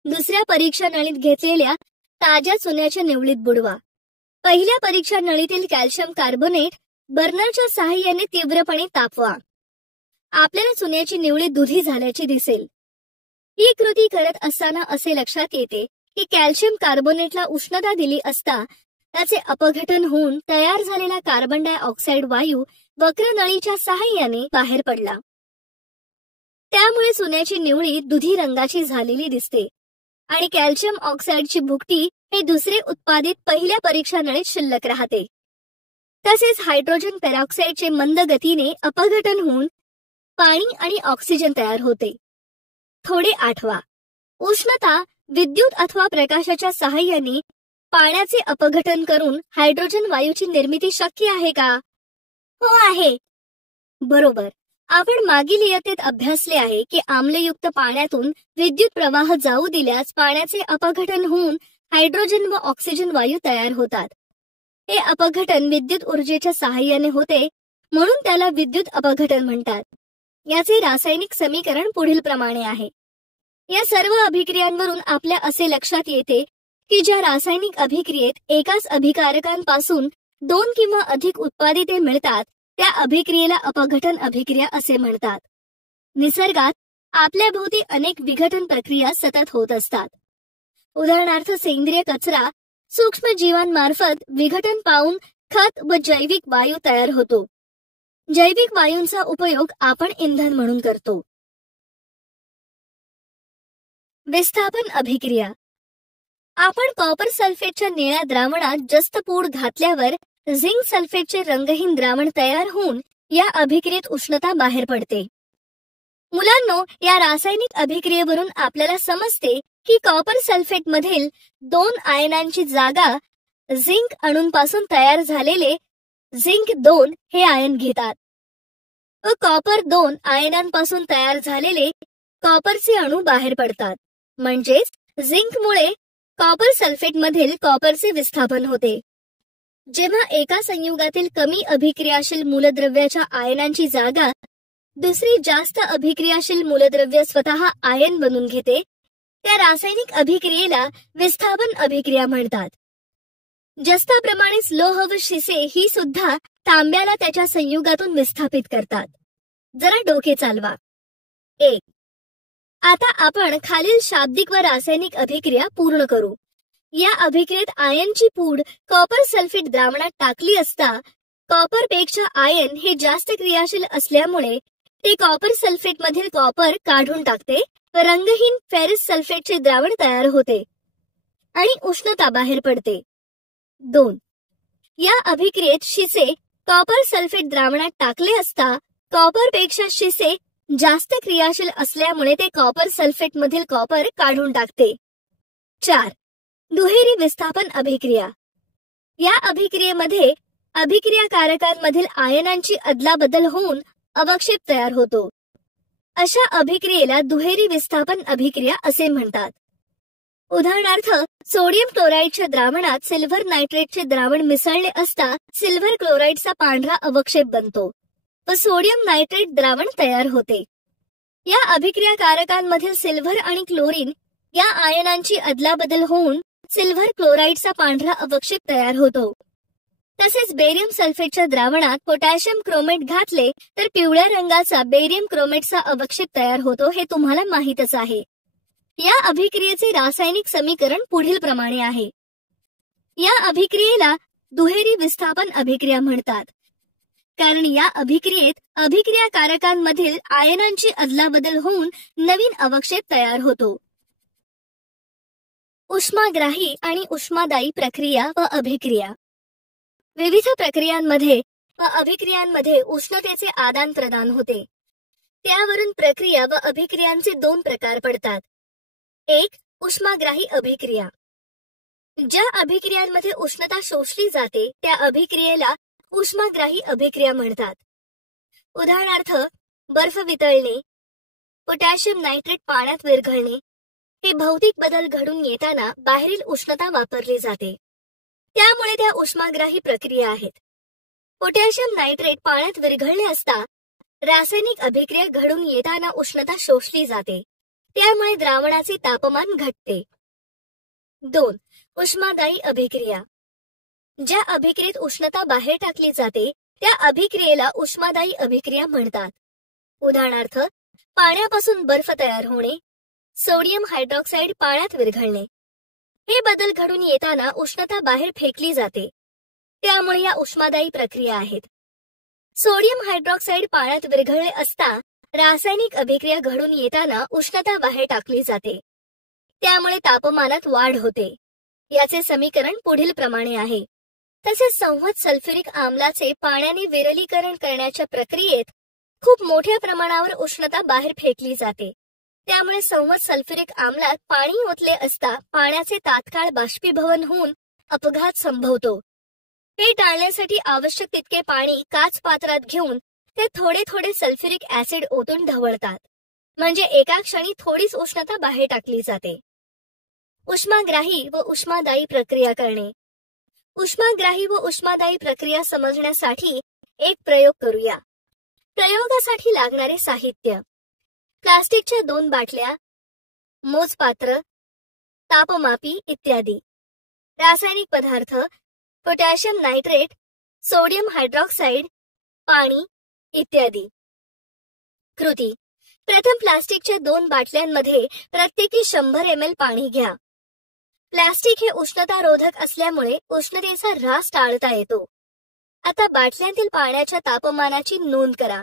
दुसऱ्या परीक्षा नळीत घेतलेल्या ताज्या चुन्याच्या निवळीत बुडवा. पहिल्या परीक्षा नळीतील कॅल्शियम कार्बोनेट बर्नरच्या सहाय्याने तीव्रपणे तापवा. आपल्याला चुन्याची निवळी दुधी झाल्याची दिसेल. ही कृती करत असताना असे लक्षात येते की कॅल्शियम कार्बोनेटला उष्णता दिली असता त्याचे अपघटन होऊन तयार झालेला कार्बन डायऑक्साईड वायू वक्र नळीच्या सहाय्याने बाहेर पडला. त्यामुळे चुन्याची निवळी दुधी रंगाची झालेली दिसते आणि कॅल्शियम ऑक्साईडची भुकटी हे दुसरे उत्पादित पहिल्या परीक्षा नळीत शिल्लक राहते. तसेच हायड्रोजन पेरॉक्साईडचे मंद गतीने अपघटन होऊन पाणी आणि ऑक्सिजन तयार होते. थोडे आठवा. उष्णता, विद्युत अथवा प्रकाशाच्या सहाय्याने पाण्याचे अपघटन करून हायड्रोजन वायूची निर्मिती शक्य आहे का? हो आहे. बरोबर. आपण मागील इयत्तेत अभ्यासले आहे की आम्लयुक्त पाण्यातून विद्युत प्रवाह जाऊ दिल्यास पाण्याचे अपघटन होऊन हायड्रोजन व ऑक्सिजन वायू तयार होतात. हे अपघटन विद्युत ऊर्जेच्या सहाय्याने होते, म्हणून त्याला विद्युत अपघटन म्हणतात. याचे रासायनिक समीकरण पुढील प्रमाणे आहे. या सर्व अभिक्रियांवरून आपल्या असे लक्षात येते की ज्या रासायनिक अभिक्रियेत एकाच अभिकारकांपासून 2 किंवा अधिक उत्पादिते मिळतात त्या अभिक्रियेला अपघटन अभिक्रिया असे म्हणतात. निसर्गात आपल्या भोवती अनेक विघटन प्रक्रिया सतत होत असतात. उदाहरणार्थ सेंद्रिय कचरा सूक्ष्म जीवांमार्फत विघटन पावून खत व जैविक वायू तयार होतो. जैविक वायूंचा उपयोग आपण इंधन म्हणून करतो. विस्थापन अभिक्रिया. आपण कॉपर सल्फेटच्या निळ्या द्रावणात जास्त पूड घातल्यावर झिंक सल्फेटचे रंगहीन द्रावण तयार होऊन या अभिक्रियेत उष्णता बाहेर पडते. मुलांनो, या रासायनिक अभिक्रियेवरून आपल्याला समजते की कॉपर सल्फेट मधील 2 आयनांची जागा झिंक अणूंपासून तयार झालेले झिंक 2 हे आयन घेतात व कॉपर 2 आयनांपासून तयार झालेले कॉपरचे अणू बाहेर पडतात. म्हणजेच झिंकमुळे कॉपर सल्फेट मधील कॉपरचे विस्थापन होते. जेव्हा एका संयुगातील कमी अभिक्रियाशील मूलद्रव्याच्या आयनांची जागा दुसरी जास्त अभिक्रियाशील मूलद्रव्य स्वतः आयन बनून घेते, त्या रासायनिक अभिक्रियेला विस्थापन अभिक्रिया म्हणतात. जस्ताप्रमाणेच लोह व शिसे ही सुद्धा तांब्याला त्याच्या संयुगातून विस्थापित करतात. जरा डोके चालवा. 1. आता आपण खालील शाब्दिक व रासायनिक अभिक्रिया पूर्ण करू. या अभिक्रियेत आयनची पूड कॉपर सल्फेट द्रावणात टाकली असता कॉपर पेक्षा आयन हे जास्त क्रियाशील असल्यामुळे ते कॉपर सल्फेट मधील कॉपर काढून टाकते व रंगहीन फेरस सल्फेटचे द्रावण तयार होते आणि उष्णता बाहेर पडते. 2. या अभिक्रियेत शिसे कॉपर सल्फेट द्रावणात टाकले असता कॉपर पेक्षा शिसे जास्त क्रियाशील असल्यामुळे ते कॉपर सल्फेट मधील कॉपर काढून टाकते. 4. दुहेरी विस्थापन अभिक्रिया. या अभिक्रियेमध्ये अभिक्रियाकारकांमधील आयनांची अदलाबदल होऊन अवक्षेप तयार होतो. अशा अभिक्रियेला दुहेरी विस्थापन अभिक्रिया असे म्हणतात. उदाहरणार्थ सोडियम क्लोराईडच्या द्रावणात सिल्व्हर नायट्रेटचे द्रावण मिसळले असता सिल्व्हर क्लोराईडचा पांढरा अवक्षेप बनतो व सोडियम नायट्रेट द्रावण तयार होते. या अभिक्रियाकारकांमधील सिल्व्हर आणि क्लोरीन या आयनांची अदलाबदल होऊन सिल्व्हर क्लोराईडचा पांढरा अवक्षेप तयार होतो. तसेच बेरियम सल्फेटच्या द्रावणात पोटॅशियम क्रोमेट घातले तर पिवळ्या रंगाचा बेरियम क्रोमेटचा अवक्षेप तयार होतो, हे तुम्हाला माहीतच आहे. या अभिक्रियेचे रासायनिक समीकरण पुढील प्रमाणे आहे. या अभिक्रियेला दुहेरी विस्थापन अभिक्रिया म्हणतात, कारण या अभिक्रियेत अभिक्रियाकारकांमधील आयनांची अदलाबदल होऊन नवीन अवक्षेप तयार होतो. उष्माग्राही आणि उष्मादायी प्रक्रिया व अभिक्रिया. विविध प्रक्रियांमध्ये व अभिक्रियांमध्ये उष्णतेचे आदान प्रदान होते. त्यावरून प्रक्रिया व अभिक्रियांचे 2 प्रकार पडतात. 1. उष्माग्राही अभिक्रिया. ज्या अभिक्रियांमध्ये उष्णता शोषली जाते त्या अभिक्रियेला उष्माग्राही अभिक्रिया म्हणतात. उदाहरणार्थ बर्फ वितळणे, पोटॅशियम नायट्रेट पाण्यात विरघळणे हे भौतिक बदल घडून येताना बाहेरील उष्णता वापरली जाते, त्यामुळे त्या उष्माग्राही प्रक्रिया आहेत. पोटॅशियम नायट्रेट पाण्यात विरघळले असता रासायनिक अभिक्रिया घडून येताना उष्णता शोषली जाते, त्यामुळे द्रावणाचे तापमान घटते. 2. उष्मादायी अभिक्रिया. ज्या अभिक्रियेत उष्णता बाहेर टाकली जाते त्या अभिक्रियेला उष्मादायी अभिक्रिया म्हणतात. उदाहरणार्थ पाण्यापासून बर्फ तयार होणे, सोडियम हायड्रॉक्साईड पाण्यात विरघळणे हे बदल घडून येताना उष्णता बाहेर फेकली जाते, त्यामुळे या उष्मादायी प्रक्रिया आहेत. सोडियम हायड्रॉक्साईड पाण्यात विरघळले असता रासायनिक अभिक्रिया घडून येताना उष्णता बाहेर टाकली जाते, त्यामुळे तापमानात वाढ होते. याचे समीकरण पुढील प्रमाणे आहे. तसेच संवहन सल्फ्युरिक आम्लाचे पाण्याने विरलीकरण करण्याच्या प्रक्रियेत खूप मोठ्या प्रमाणावर उष्णता बाहेर फेकली जाते, त्यामुळे संवहन सल्फ्युरिक आम्लात पाणी ओतले असता पाण्याचे तात्काळ बाष्पीभवन होऊन अपघात संभवतो. हे टाळण्यासाठी आवश्यक तितके पाणी काच पात्रात घेऊन ते थोडे थोडे सल्फ्युरिक ऍसिड ओतून ढवळतात, म्हणजे एका क्षणी थोडीच उष्णता बाहेर टाकली जाते. उष्माग्राही व उष्मादायी प्रक्रिया करणे. उष्माग्राही व उष्मादायी प्रक्रिया समजण्यासाठी एक प्रयोग करूया. प्रयोगासाठी लागणारे साहित्य: प्लास्टिकच्या 2 बाटल्या, मोजपात्र, तापमापी इत्यादी. रासायनिक पदार्थ: पोटॅशियम नायट्रेट, सोडियम हायड्रॉक्साइड, पाणी इत्यादी. कृती: प्रथम प्लास्टिकच्या 2 बाटल्यांमध्ये प्रत्येकी 100 ml पाणी घ्या. प्लास्टिक हे उष्णतारोधक असल्यामुळे उष्णतेचा ऱ्हास टाळता येतो. आता बाटल्यांतील पाण्याच्या तापमानाची नोंद करा.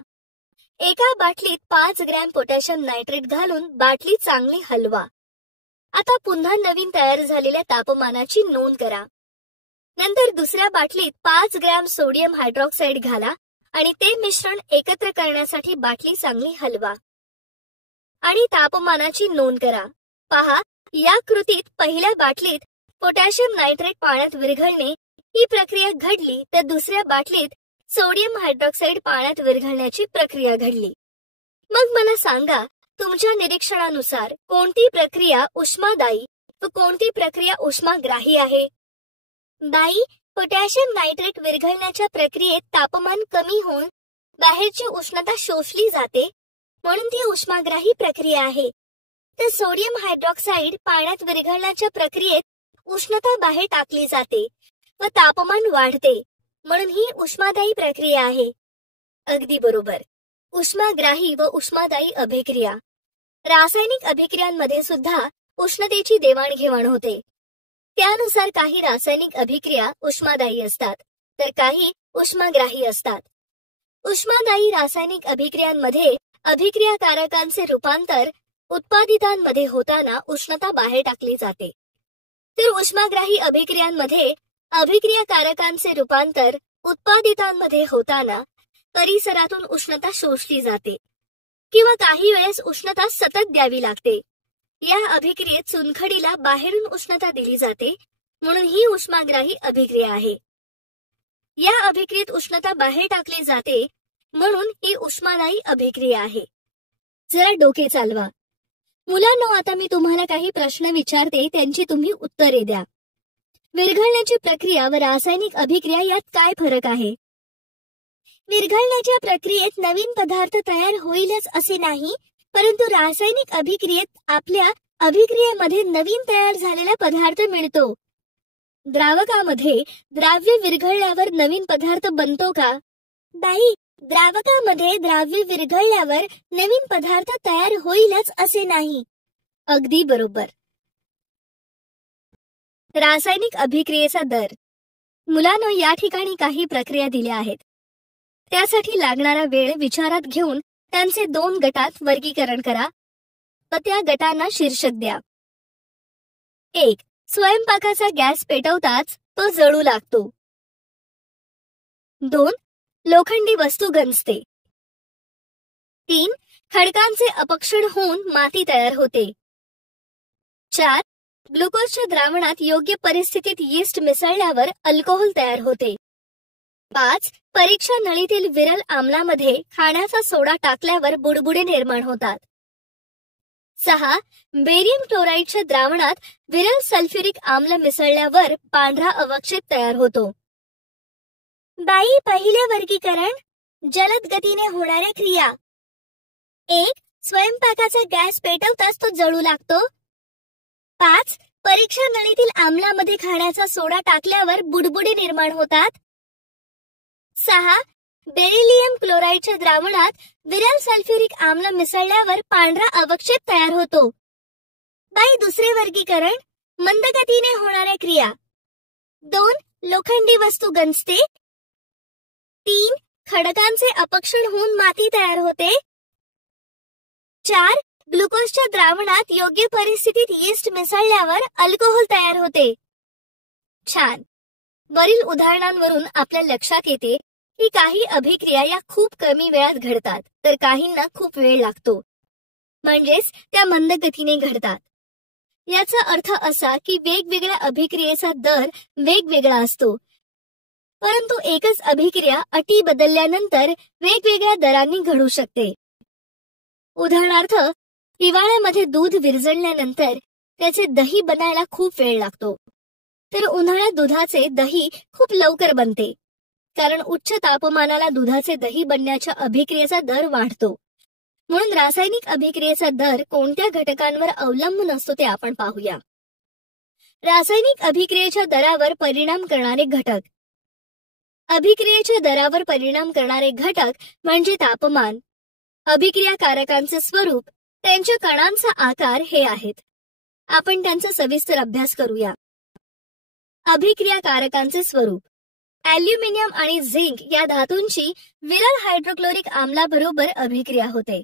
एका बाटलीत 5 ग्रॅम पोटॅशियम नायट्रेट घालून बाटली चांगली हलवा. आता पुन्हा नवीन तयार झालेल्या तापमानाची नोंद करा. नंतर दुसऱ्या बाटलीत 5 ग्रॅम सोडियम हायड्रॉक्साइड घाला आणि ते मिश्रण एकत्र करण्यासाठी बाटली चांगली हलवा आणि तापमानाची नोंद करा. पहा, या कृतीत पहिल्या बाटलीत पोटॅशियम नायट्रेट पाण्यात विरघळणे ही प्रक्रिया घडली, तर दुसऱ्या बाटलीत सोडियम हायड्रॉक्साइड पाण्यात विरघळण्याची प्रक्रिया घडली. मग मला सांगा, तुमच्या निरीक्षणानुसार कोणती प्रक्रिया उष्मादायी व कोणती प्रक्रिया उष्माग्राही आहे? बाई, पोटॅशियम नायट्रेट विरघळण्याच्या प्रक्रियेत तापमान कमी होऊन बाहेरची उष्णता शोषली जाते, म्हणून ती उष्माग्राही प्रक्रिया आहे. तर सोडियम हायड्रॉक्साइड पाण्यात विरघळण्याच्या प्रक्रियेत उष्णता बाहेर टाकली जाते व तापमान वाढते, म्हणून ही उष्मादायी प्रक्रिया आहे. अगदी बरोबर. उष्माग्राही व उष्मादायी अभिक्रिया. रासायनिक अभिक्रियांमध्ये सुद्धा उष्णतेची देवाणघेवाण होते. त्यानुसार काही रासायनिक अभिक्रिया उष्मादायी असतात, तर काही उष्माग्राही असतात. उष्मादायी रासायनिक अभिक्रियांमध्ये अभिक्रियाकारकांचे रूपांतर उत्पादितांमध्ये होताना उष्णता बाहेर टाकली जाते, तर उष्माग्राही अभिक्रियांमध्ये अभिक्रियाकारकांचे रूपांतर उत्पादितांमध्ये होताना परिसरातून उष्णता शोषली जाते किंवा काही वेळेस उष्णता सतत द्यावी लागते. या अभिक्रियेत चुनखडीला बाहेरून उष्णता दिली जाते, म्हणून ही उष्माग्राही अभिक्रिया आहे. या अभिक्रियेत उष्णता बाहेर टाकली जाते, म्हणून ही उष्मादायी अभिक्रिया आहे. जरा डोके चालवा. मुलांनो, आता मी तुम्हाला काही प्रश्न विचारते, त्यांची तुम्ही उत्तरे द्या. विरघळण्याची प्रक्रिया व रासायनिक अभिक्रिया यात काय फरक आहे? विरघळण्याच्या प्रक्रियेत नवीन पदार्थ तयार होईलच असे नाही, परंतु रासायनिक अभिक्रियेत आपल्या अभिक्रियेमध्ये नवीन तयार झालेला पदार्थ मिळतो. द्रावकामध्ये द्राव्य विरघळल्यावर नवीन पदार्थ बनतो का? बाई, द्रावकामध्ये द्राव्य विरघळल्यावर नवीन पदार्थ तयार होईलच असे नाही. अगदी बरोबर. रासायनिक अभिक्रियेचा दर. मुलांनो, या ठिकाणी काही प्रक्रिया दिल्या आहेत. त्यासाठी लागणारा वेळ विचारात घेऊन त्यांचे 2 गटात वर्गीकरण करा व त्या गटांना शीर्षक द्या. 1. स्वयंपाकाचा गॅस पेटवताच तो जळू लागतो. 2. लोखंडी वस्तू गंजते. 3. खडकांचे अपक्षण होऊन माती तयार होते. 4. ग्लुकोजच्या द्रावणात योग्य परिस्थितीत यीस्ट मिसळल्यावर अल्कोहोल तयार होते. 5. परीक्षा नळीतील विरल आम्लामध्ये खाण्याचा सोडा टाकल्यावर बुडबुडे निर्माण होतात. 6. बेरियम क्लोराईडच्या द्रावणात विरल सल्फ्युरिक आम्ल मिसळल्यावर पांढरा अवक्षेप तयार होतो. बाई, पहिले वर्गीकरण. जलद गतीने होणाऱ्या क्रिया. 1. स्वयंपाकाचा गॅस पेटवताच तो जळू लागतो. 5. परीक्षा नळीतील आम्लामध्ये खाण्याचा सोडा टाकल्यावर बुडबुडे निर्माण होतात. 6. बेरिलियम क्लोराईडच्या द्रावणात विरल सल्फ्युरिक आम्ल मिसळल्यावर पांढरा अवक्षेप तयार होतो. बाई, दुसरे वर्गीकरण. मंद गतीने होणाऱ्या क्रिया. 2. लोखंडी वस्तू गंजते. 3. खडकांचे अपक्षण होऊन माती तयार होते. 4. ग्लुकोजच्या द्रावणात योग्य परिस्थितीत यीस्ट मिसळल्यावर अल्कोहोल तयार होते. छान. वरील उदाहरणांवरून आपल्या लक्षात येते की काही अभिक्रिया या खूप कमी वेळात घडतात, तर काहींना खूप वेळ लागतो, म्हणजेच त्या मंद गतीने घडतात. याचा अर्थ असा की वेगवेगळ्या अभिक्रियेचा दर वेगवेगळा असतो. परंतु एकच अभिक्रिया अटी बदलल्यानंतर वेगवेगळ्या दरांनी घडू शकते. उदाहरणार्थ, हिवाळ्यामध्ये दूध विरजळल्यानंतर त्याचे दही बनायला खूप वेळ लागतो, तर उन्हाळ्यात दुधाचे दही खूप लवकर बनते, कारण उच्च तापमानाला दुधाचे दही बनण्याच्या अभिक्रियेचा दर वाढतो. म्हणून रासायनिक अभिक्रियेचा दर कोणत्या घटकांवर अवलंबून असतो ते आपण पाहूया. रासायनिक अभिक्रियेच्या दरावर परिणाम करणारे घटक. अभिक्रियेच्या दरावर परिणाम करणारे घटक म्हणजे तापमान, अभिक्रियाकारकांचे स्वरूप, त्यांच्या कणांचा आकार हे आहेत. आपण त्यांचा सविस्तर अभ्यास करूया. अभिक्रियाकारकांचे स्वरूप. ॲल्युमिनियम आणि झिंक या धातूंची विरल हायड्रोक्लोरिक आम्लाबरोबर अभिक्रिया होते.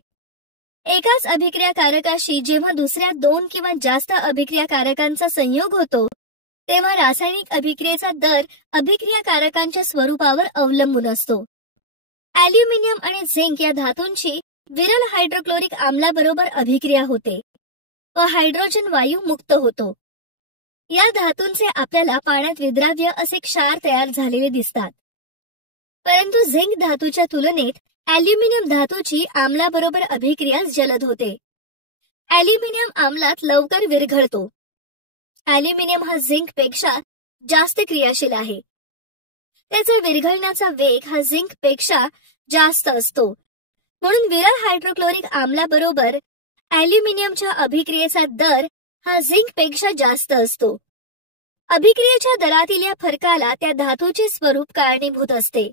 एकाच अभिक्रियाकारकाशी जेव्हा दुसऱ्या 2 किंवा जास्त अभिक्रियाकारकांचा संयोग होतो, तेव्हा रासायनिक अभिक्रियेचा दर अभिक्रियाकारकांच्या स्वरूपावर अवलंबून असतो. ॲल्युमिनियम आणि झिंक या धातूंची विरल हायड्रोक्लोरिक आम्लाबरोबर अभिक्रिया होते व हायड्रोजन वायू मुक्त होतो. या धातूंचे आपल्याला पाण्यात विद्राव्य असे क्षार तयार झालेले दिसतात. परंतु झिंक धातूच्या तुलनेत ॲल्युमिनियम धातूची आम्लाबरोबर अभिक्रिया जलद होते. ॲल्युमिनियम आम्लात लवकर विरघळतो. ॲल्युमिनियम हा झिंक पेक्षा जास्त क्रियाशील आहे. त्याचा विरघळण्याचा वेग हा झिंक पेक्षा जास्त असतो. म्हणून विरल हायड्रोक्लोरिक आम्लाबरोबर ॲल्युमिनियमच्या अभिक्रियेचा दर हा झिंक पेक्षा जास्त असतो. अभिक्रियेच्या दरातील या फरकाला त्या धातूचे स्वरूप कारणीभूत असते.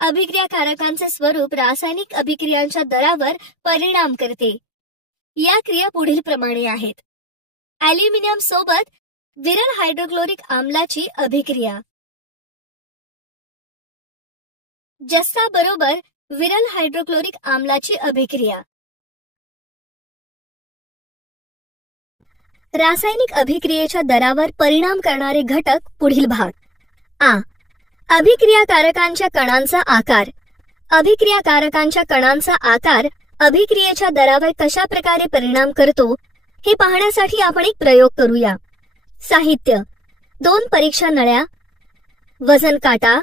अभिक्रियाकारकांचे स्वरूप रासायनिक अभिक्रियांच्या दरावर परिणाम करते. या क्रिया पुढील प्रमाणे आहेत. ॲल्युमिनियम सोबत विरल हायड्रोक्लोरिक आम्लाची अभिक्रिया. जस्ता बरोबर विरल हायड्रोक्लोरिक आम्लाची अभिक्रिया. रासायनिक अभिक्रियेच्या दरावर परिणाम करणारे घटक पुढील भाग. आ. अभिक्रियाकारकांच्या कणांचा आकार. अभिक्रियाकारकांच्या कणांचा आकार अभिक्रियेच्या दरावर कशा प्रकारे परिणाम करतो हे पाहण्यासाठी आपण एक प्रयोग करूया. साहित्य: 2 परीक्षा नळ्या, वजन काटा,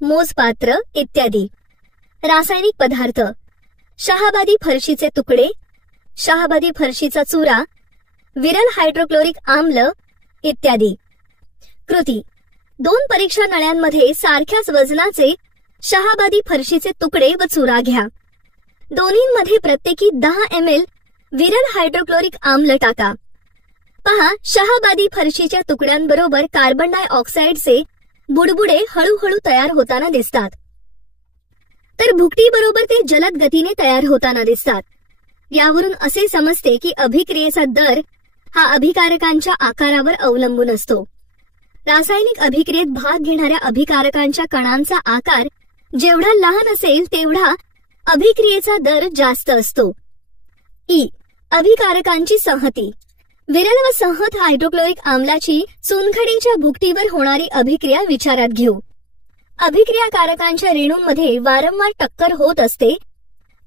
मोजपात्र इत्यादी. रासायनिक पदार्थ: शहाबादी फरशीचे तुकडे, शहाबादी फरशीचा चुरा, विरल हायड्रोक्लोरिक आम्ल इत्यादी. कृती: 2 परीक्षा नळ्यांमध्ये सारख्याच वजनाचे शहाबादी फरशीचे तुकडे व चुरा घ्या. दोन्हींमध्ये प्रत्येकी 10 ml विरल हायड्रोक्लोरिक आम्ल टाका. पहा, शहाबादी फरशीच्या तुकड्यांबरोबर कार्बन डायऑक्साईडचे बुडबुडे हळूहळू तयार होताना दिसतात, तर भुकटीबरोबर ते जलद गतीने तयार होताना दिसतात. यावरून असे समजते की अभिक्रियेचा दर हा अभिकारकांच्या आकारावर अवलंबून असतो. रासायनिक अभिक्रियेत भाग घेणाऱ्या अभिकारकांच्या कणांचा आकार जेवढा लहान असेल तेवढा अभिक्रियेचा दर जास्त असतो. ई. अभिकारकांची संहती. विरल व संहत हायड्रोक्लोरिक आम्लाची चुनखडीच्या भुकटीवर होणारी अभिक्रिया विचारात घेऊ. अभिक्रियाकारकांच्या रेणूंमध्ये वारंवार टक्कर होत असते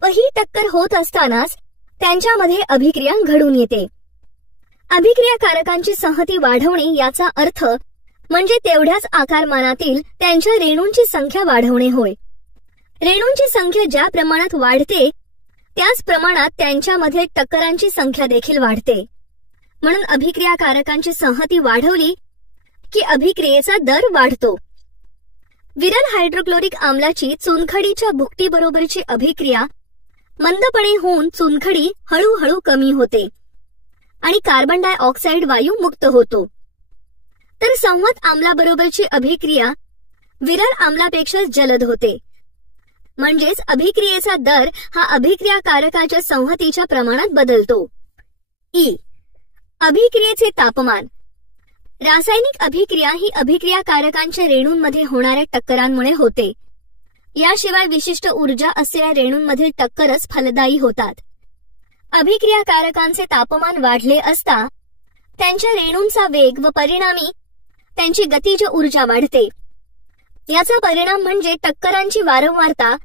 व ही टक्कर होत असतानाच त्यांच्यामध्ये अभिक्रिया घडून येते. अभिक्रियाकारकांची संहती वाढवणे याचा अर्थ म्हणजे तेवढ्याच आकारमानातील त्यांच्या रेणूंची संख्या वाढवणे होय. रेणूंची संख्या ज्या प्रमाणात वाढते त्याच प्रमाणात त्यांच्यामध्ये टक्करांची संख्या देखील वाढते. म्हणून अभिक्रियाकारकांची संहती वाढवली की अभिक्रियेचा दर वाढतो. विरल हायड्रोक्लोरिक आम्लाची चुनखडीच्या भुकटीबरोबरची अभिक्रिया मंदपणे होऊन चुनखडी हळूहळू कमी होते आणि कार्बन डायऑक्साईड वायू मुक्त होतो. तर संहत आम्लाबरोबरची अभिक्रिया विरल आम्लापेक्षा जलद होते. म्हणजेच अभिक्रियेचा दर हा अभिक्रियाकारकाच्या संहतीच्या प्रमाणात बदलतो. ई. अभिक्रियेचे तापमान. रासायनिक अभिक्रिया ही अभिक्रियाकारकांच्या रेणूंमध्ये होणाऱ्या टक्करांमुळे होते. याशिवाय विशिष्ट ऊर्जा असलेल्या रेणूंमधील टक्करच फलदायी होतात. अभिक्रियाकारकांचे तापमान वाढले असता त्यांच्या रेणूंचा वेग व परिणामी त्यांची गतीज ऊर्जा वाढते. याचा परिणाम म्हणजे टक्करांची वारंवारता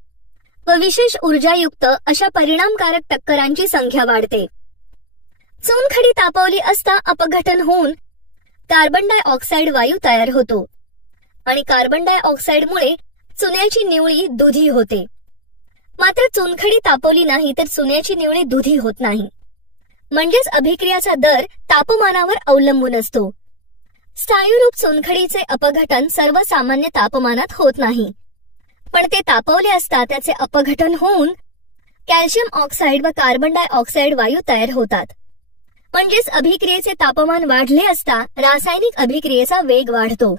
व विशेष ऊर्जायुक्त अशा परिणामकारक टक्करांची संख्या वाढते. चुनखडी तापवली असता अपघटन होऊन कार्बन डायऑक्साईड वायू तयार होतो आणि कार्बन डायऑक्साईडमुळे चुन्याची निवळी दुधी होते. मात्र चुनखडी तापवली नाही तर चुन्याची निवळी दुधी होत नाही. म्हणजेच अभिक्रियाचा दर तापमानावर अवलंबून असतो. स्थायूरूप चुनखडीचे अपघटन सर्वसामान्य तापमानात होत नाही, पण ते तापवले असता त्याचे अपघटन होऊन कॅल्शियम ऑक्साईड व कार्बन डायऑक्साईड वायू तयार होतात. म्हणजेच अभिक्रियेचे तापमान वाढले असता रासायनिक अभिक्रियेचा वेग वाढतो.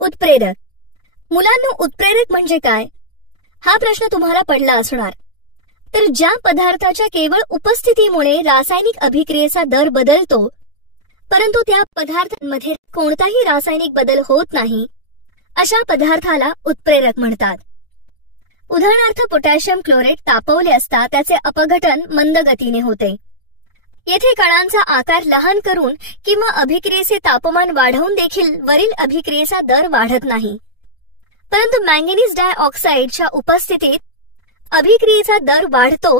उत्प्रेरक. मुलांनो, उत्प्रेरक म्हणजे काय हा प्रश्न तुम्हाला पडला असणार. तर ज्या पदार्थाच्या केवळ उपस्थितीमुळे रासायनिक अभिक्रियेचा दर बदलतो, परंतु त्या पदार्थांमध्ये कोणताही रासायनिक बदल होत नाही, अशा पदार्थाला उत्प्रेरक म्हणतात. उदाहरणार्थ पोटॅशियम क्लोराईड तापवले असता त्याचे अपघटन मंद गतीने होते. येथे कणांचा आकार लहान करून किंवा अभिक्रियेचे तापमान वाढवून देखील वरील अभिक्रियेचा दर वाढत नाही. परंतु मॅंगनीज डायऑक्साईडच्या उपस्थितीत अभिक्रियेचा दर वाढतो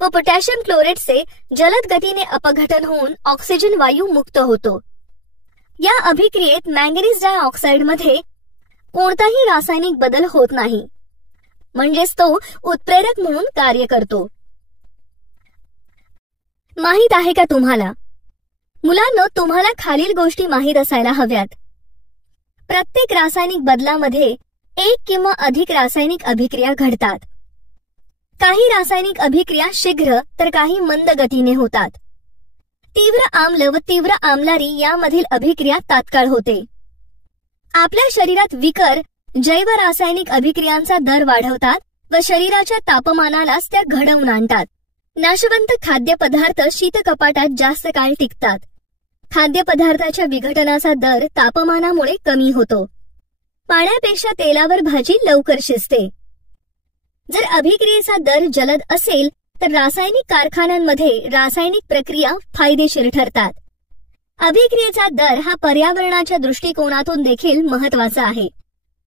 व पोटॅशियम क्लोराईडचे जलद गतीने अपघटन होऊन ऑक्सिजन वायू मुक्त होतो. या अभिक्रियेत मॅंगनीज डायऑक्साईडमध्ये कोणताही रासायनिक बदल होत नाही, म्हणजेच तो उत्प्रेरक म्हणून कार्य करतो. माहित आहे का तुम्हाला? मुलांनो, तुम्हाला खालील गोष्टी माहीत असायला हव्यात. प्रत्येक रासायनिक बदलामध्ये एक किंवा अधिक रासायनिक अभिक्रिया घडतात. काही रासायनिक अभिक्रिया शीघ्र तर काही मंद गतीने होतात. तीव्र आम्ल व तीव्र आम्लारी यामधील अभिक्रिया तात्काळ होते. आपल्या शरीरात विकर जैव रासायनिक अभिक्रियांचा दर वाढवतात व शरीराच्या तापमानालाच त्या घडवून आणतात. नाशवंत खाद्यपदार्थ शीतकपाटात जास्त काळ टिकतात. खाद्यपदार्थाच्या विघटनाचा दर तापमानामुळे कमी होतो. पाण्यापेक्षा तेलावर भाजी लवकर शिजते. जर अभिक्रियेचा दर जलद असेल तर रासायनिक कारखान्यांमध्ये रासायनिक प्रक्रिया फायदेशीर ठरतात. अभिक्रियेचा दर हा पर्यावरणाच्या दृष्टिकोनातून देखील महत्वाचा आहे.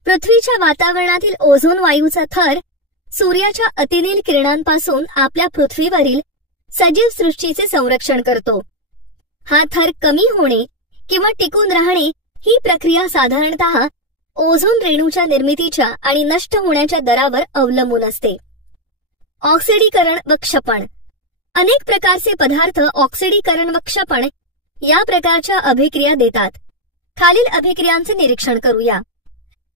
पृथ्वीच्या वातावरणातील ओझोन वायूचा थर सूर्याच्या अतिनील किरणांपासून आपल्या पृथ्वीवरील सजीव सृष्टीचे संरक्षण करतो. हा थर कमी होणे किंवा टिकून राहणे ही प्रक्रिया साधारणतः ओझोन रेणूच्या निर्मितीच्या आणि नष्ट होण्याच्या दरावर अवलंबून असते. ऑक्सिडीकरण व क्षपण. अनेक प्रकारचे पदार्थ ऑक्सिडीकरण व क्षपण या प्रकारच्या अभिक्रिया देतात. खालील अभिक्रियांचे निरीक्षण करूया.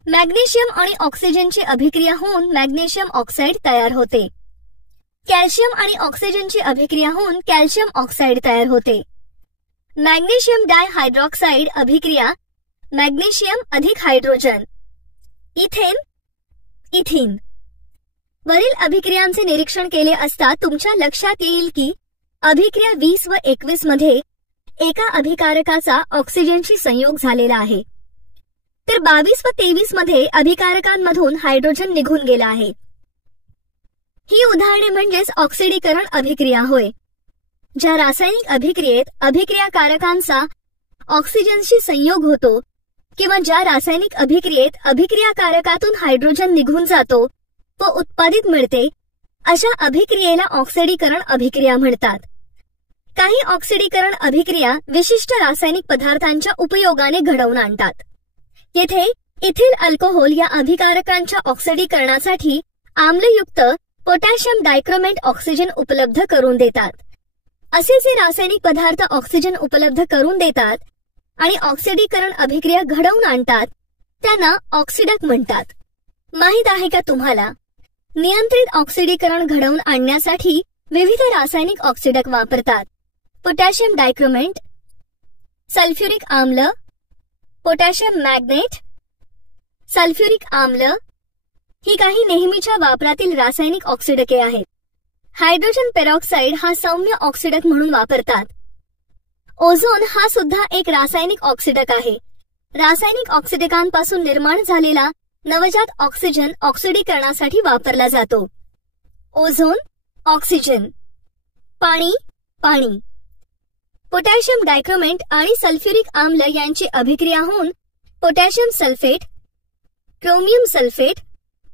मॅग्नेशियम आणि ऑक्सिजनची अभिक्रिया होऊन मॅग्नेशियम ऑक्साईड तयार होते. कॅल्शियम आणि ऑक्सिजनची अभिक्रिया होऊन कॅल्शियम ऑक्साईड तयार होते. मॅग्नेशियम डायहायड्रॉक्साईड अभिक्रिया मॅग्नेशियम अधिक हायड्रोजन इथेन इथिन. वरील अभिक्रियांचे निरीक्षण केले असता तुमच्या लक्षात येईल की अभिक्रिया 20 व 21 मध्ये एका अभिकारकाचा ऑक्सिजनशी संयोग झालेला आहे, तर 22 व 23 मध्ये अभिकारकांमधून हायड्रोजन निघून गेला आहे. ही उदाहरणे म्हणजेच ऑक्सिडीकरण अभिक्रिया होय. ज्या रासायनिक अभिक्रियेत अभिक्रियाकारकांचा ऑक्सिजनशी संयोग होतो किंवा ज्या रासायनिक अभिक्रियेत अभिक्रियाकारकातून हायड्रोजन निघून जातो व उत्पादित मिळते, अशा अभिक्रियेला ऑक्सिडीकरण अभिक्रिया म्हणतात. काही ऑक्सिडीकरण अभिक्रिया विशिष्ट रासायनिक पदार्थांच्या उपयोगाने घडवून आणतात. येथे इथिल अल्कोहोल या अभिकारकांच्या ऑक्सिडीकरणासाठी आम्लयुक्त पोटॅशियम डायक्रोमेट ऑक्सिजन उपलब्ध करून देतात. असे जे रासायनिक पदार्थ ऑक्सिजन उपलब्ध करून देतात आणि ऑक्सिडीकरण अभिक्रिया घडवून आणतात त्यांना ऑक्सिडक म्हणतात. माहित आहे का तुम्हाला? नियंत्रित ऑक्सिडीकरण घडवून आणण्यासाठी विविध रासायनिक ऑक्सिडक वापरतात. पोटॅशियम डायक्रोमेट, सल्फ्युरिक आम्ल, पोटॅशियम मॅग्नेट, सल्फ्युरिक आम्ल ही काही नेहमीच्या वापरातील रासायनिक ऑक्सिडके आहेत. हायड्रोजन पेरॉक्साईड हा सौम्य ऑक्सिडक म्हणून वापरतात. ओझोन हा सुद्धा एक रासायनिक ऑक्सिडक आहे. रासायनिक ऑक्सिडकांपासून निर्माण झालेला नवजात ऑक्सिजन ऑक्सिडीकरणासाठी वापरला जातो. Ozone, oxygen. पाणी, पाणी. पोटॅशियम डायक्रोमेट आणि सल्फ्युरिक आम्ल यांची अभिक्रिया होऊन पोटॅशियम सल्फेट, क्रोमियम सल्फेट,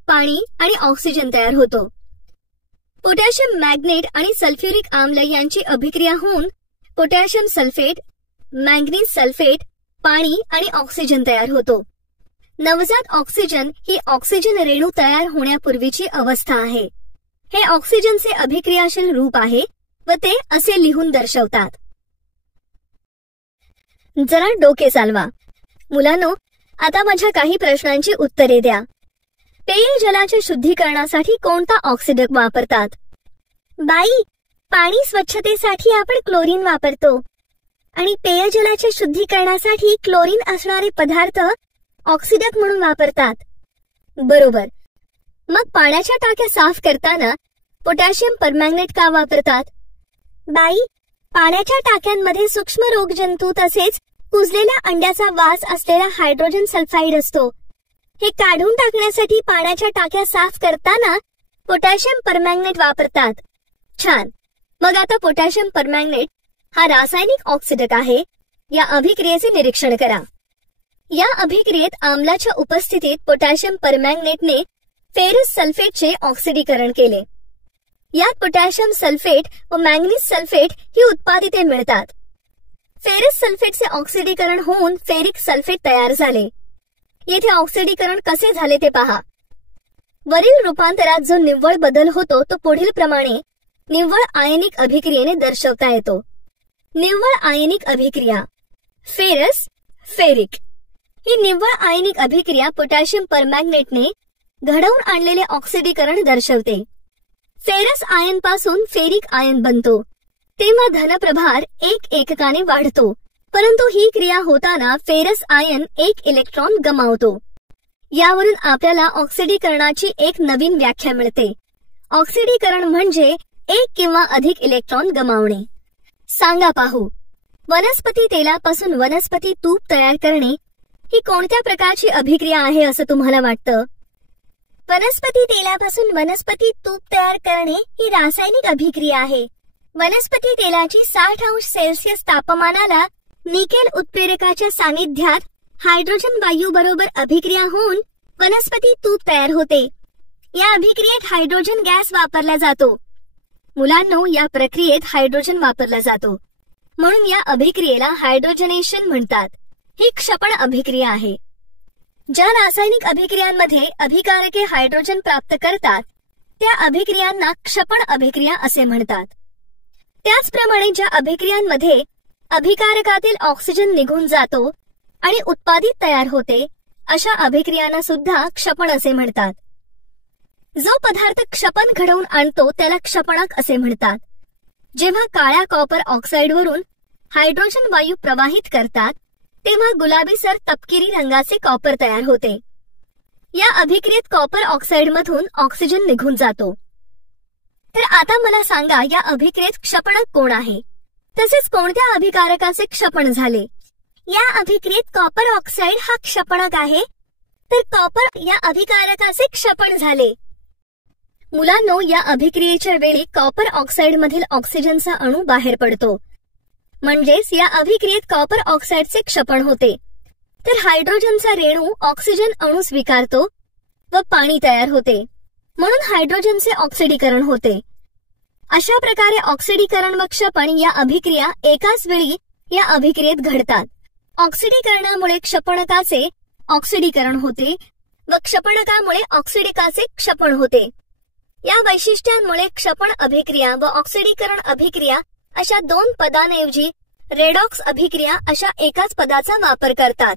पाणी आणि ऑक्सिजन तयार होतो. पोटॅशियम मॅग्नेट आणि सल्फ्युरिक आम्ल यांची अभिक्रिया होऊन पोटॅशियम सल्फेट, मॅंगनीज सल्फेट, पाणी आणि ऑक्सिजन तयार होतो. नवजात ऑक्सिजन ही ऑक्सिजन रेणू तयार होण्यापूर्वीची अवस्था आहे. हे ऑक्सिजनचे अभिक्रियाशील रूप आहे व ते असे लिहून दर्शवतात. जरा डोके चालवा. मुलांनो, आता माझ्या काही प्रश्नांची उत्तरे द्या. पेय जलाच्या शुद्धीकरणासाठी कोणता ऑक्सिडक वापरतात? बाई, पाणी स्वच्छतेसाठी आपण क्लोरीन वापरतो आणि पेयजलाच्या शुद्धीकरणासाठी क्लोरीन असणारे पदार्थ ऑक्सिडक म्हणून वापरतात. बरोबर. मग पाण्याच्या टाक्या साफ करताना पोटॅशियम परमॅंगनेट का वापरतात? बाई, पाण्याच्या टाक्यांमध्ये सूक्ष्म रोगजंतू तसेच कुजलेल्या अंड्याचा वास असलेला हायड्रोजन सल्फाइड असतो. हे काढून टाकण्यासाठी पाण्याच्या टाक्या साफ करताना पोटॅशियम परमॅंगनेट वापरतात. छान. मग आता पोटॅशियम परमॅंगनेट हा रासायनिक ऑक्सिडक आहे. या अभिक्रियेचे निरीक्षण करा. या अभिक्रियेत आम्लाच्या उपस्थितीत पोटॅशियम परमॅंगनेटने फेरस सल्फेटचे ऑक्सिडीकरण केले. यात पोटॅशियम सल्फेट व मॅंगनीज सल्फेट ही उत्पादिते मिळतात. फेरस सल्फेटचे ऑक्सिडीकरण होऊन फेरिक सल्फेट तयार झाले. येथे ऑक्सिडीकरण कसे झाले ते पहा. वरील रूपांतरात जो निव्वळ बदल होतो तो पुढील प्रमाणे निव्वळ आयनिक अभिक्रियेने दर्शवता येतो. निव्वळ आयनिक अभिक्रिया फेरस फेरिक. ही निव्वळ आयनिक अभिक्रिया पोटॅशियम परमॅंगनेटने घडवून आणलेले ऑक्सिडीकरण दर्शवते. फेरस आयन पासून फेरिक आयन बनतो तेव्हा धनप्रभार 1 एककाने वाढतो, परंतु ही क्रिया होताना फेरस आयन 1 इलेक्ट्रॉन गमावतो. यावरून आपल्याला ऑक्सिडीकरणाची एक नवीन व्याख्या मिळते. ऑक्सिडीकरण म्हणजे 1 किंवा अधिक इलेक्ट्रॉन गमावणे. सांगा पाहू. वनस्पती तेलापासून वनस्पती तूप तयार करणे ही कोणत्या प्रकारची अभिक्रिया आहे असं तुम्हाला वाटतं? वनस्पती तेलापासून वनस्पती तूप तयार करणे ही रासायनिक अभिक्रिया आहे. वनस्पती तेलाची 60 अंश सेल्सिअस तापमानाला निकेल उत्प्रेरकाच्या सानिध्यात हायड्रोजन वायू बरोबर अभिक्रिया होऊन वनस्पती तूप तयार होते. या अभिक्रियेत हायड्रोजन गॅस वापरला जातो. मुलांनो, या प्रक्रियेत हायड्रोजन वापरला जातो म्हणून या अभिक्रियेला हायड्रोजनेशन म्हणतात. ही क्षपण अभिक्रिया आहे. ज्या रासायनिक अभिक्रियांमध्ये अभिकारके हायड्रोजन प्राप्त करतात त्या अभिक्रियांना क्षपण अभिक्रिया असे म्हणतात. त्याचप्रमाणे ज्या अभिक्रियांमध्ये अभिकारकातील ऑक्सिजन निघून जातो आणि उत्पादित तयार होते अशा अभिक्रियांना सुद्धा क्षपण असे म्हणतात. जो पदार्थ क्षपण घडवून आणतो त्याला क्षपणक असे म्हणतात. जेव्हा काळ्या कॉपर ऑक्साईडवरून हायड्रोजन वायू प्रवाहित करतात तेव्हा गुलाबीसर तपकिरी रंगाचे कॉपर तयार होते. या अभिक्रियेत कॉपर ऑक्साईडमधून ऑक्सिजन निघून जातो. तर आता मला सांगा, या अभिक्रियेत क्षपणक कोण आहे? तसेच कोणत्या अभिकारकाचे क्षपण झाले? या अभिक्रियेत कॉपर ऑक्साईड हा क्षपणक आहे, तर कॉपर या अभिकारकाचे क्षपण झाले. मुलांनो, या अभिक्रियेच्या वेळी कॉपर ऑक्साईड मधील ऑक्सिजनचा अणू बाहेर पडतो. म्हणजेच या अभिक्रियेत कॉपर ऑक्साईडचे क्षपण होते. तर हायड्रोजनचा रेणू ऑक्सिजन अणू स्वीकारतो व पाणी तयार होते. म्हणून हायड्रोजनचे ऑक्सिडीकरण होते. अशा प्रकारे ऑक्सिडीकरण व क्षपण या अभिक्रिया एकाच वेळी या अभिक्रियेत घडतात. ऑक्सिडीकरणामुळे क्षपणकाचे ऑक्सिडीकरण होते व क्षपणकामुळे ऑक्सिडिकाचे क्षपण होते. या वैशिष्ट्यांमुळे क्षपण अभिक्रिया व ऑक्सिडीकरण अभिक्रिया अशा 2 पदांऐवजी रेडॉक्स अभिक्रिया अशा एकाच पदाचा वापर करतात.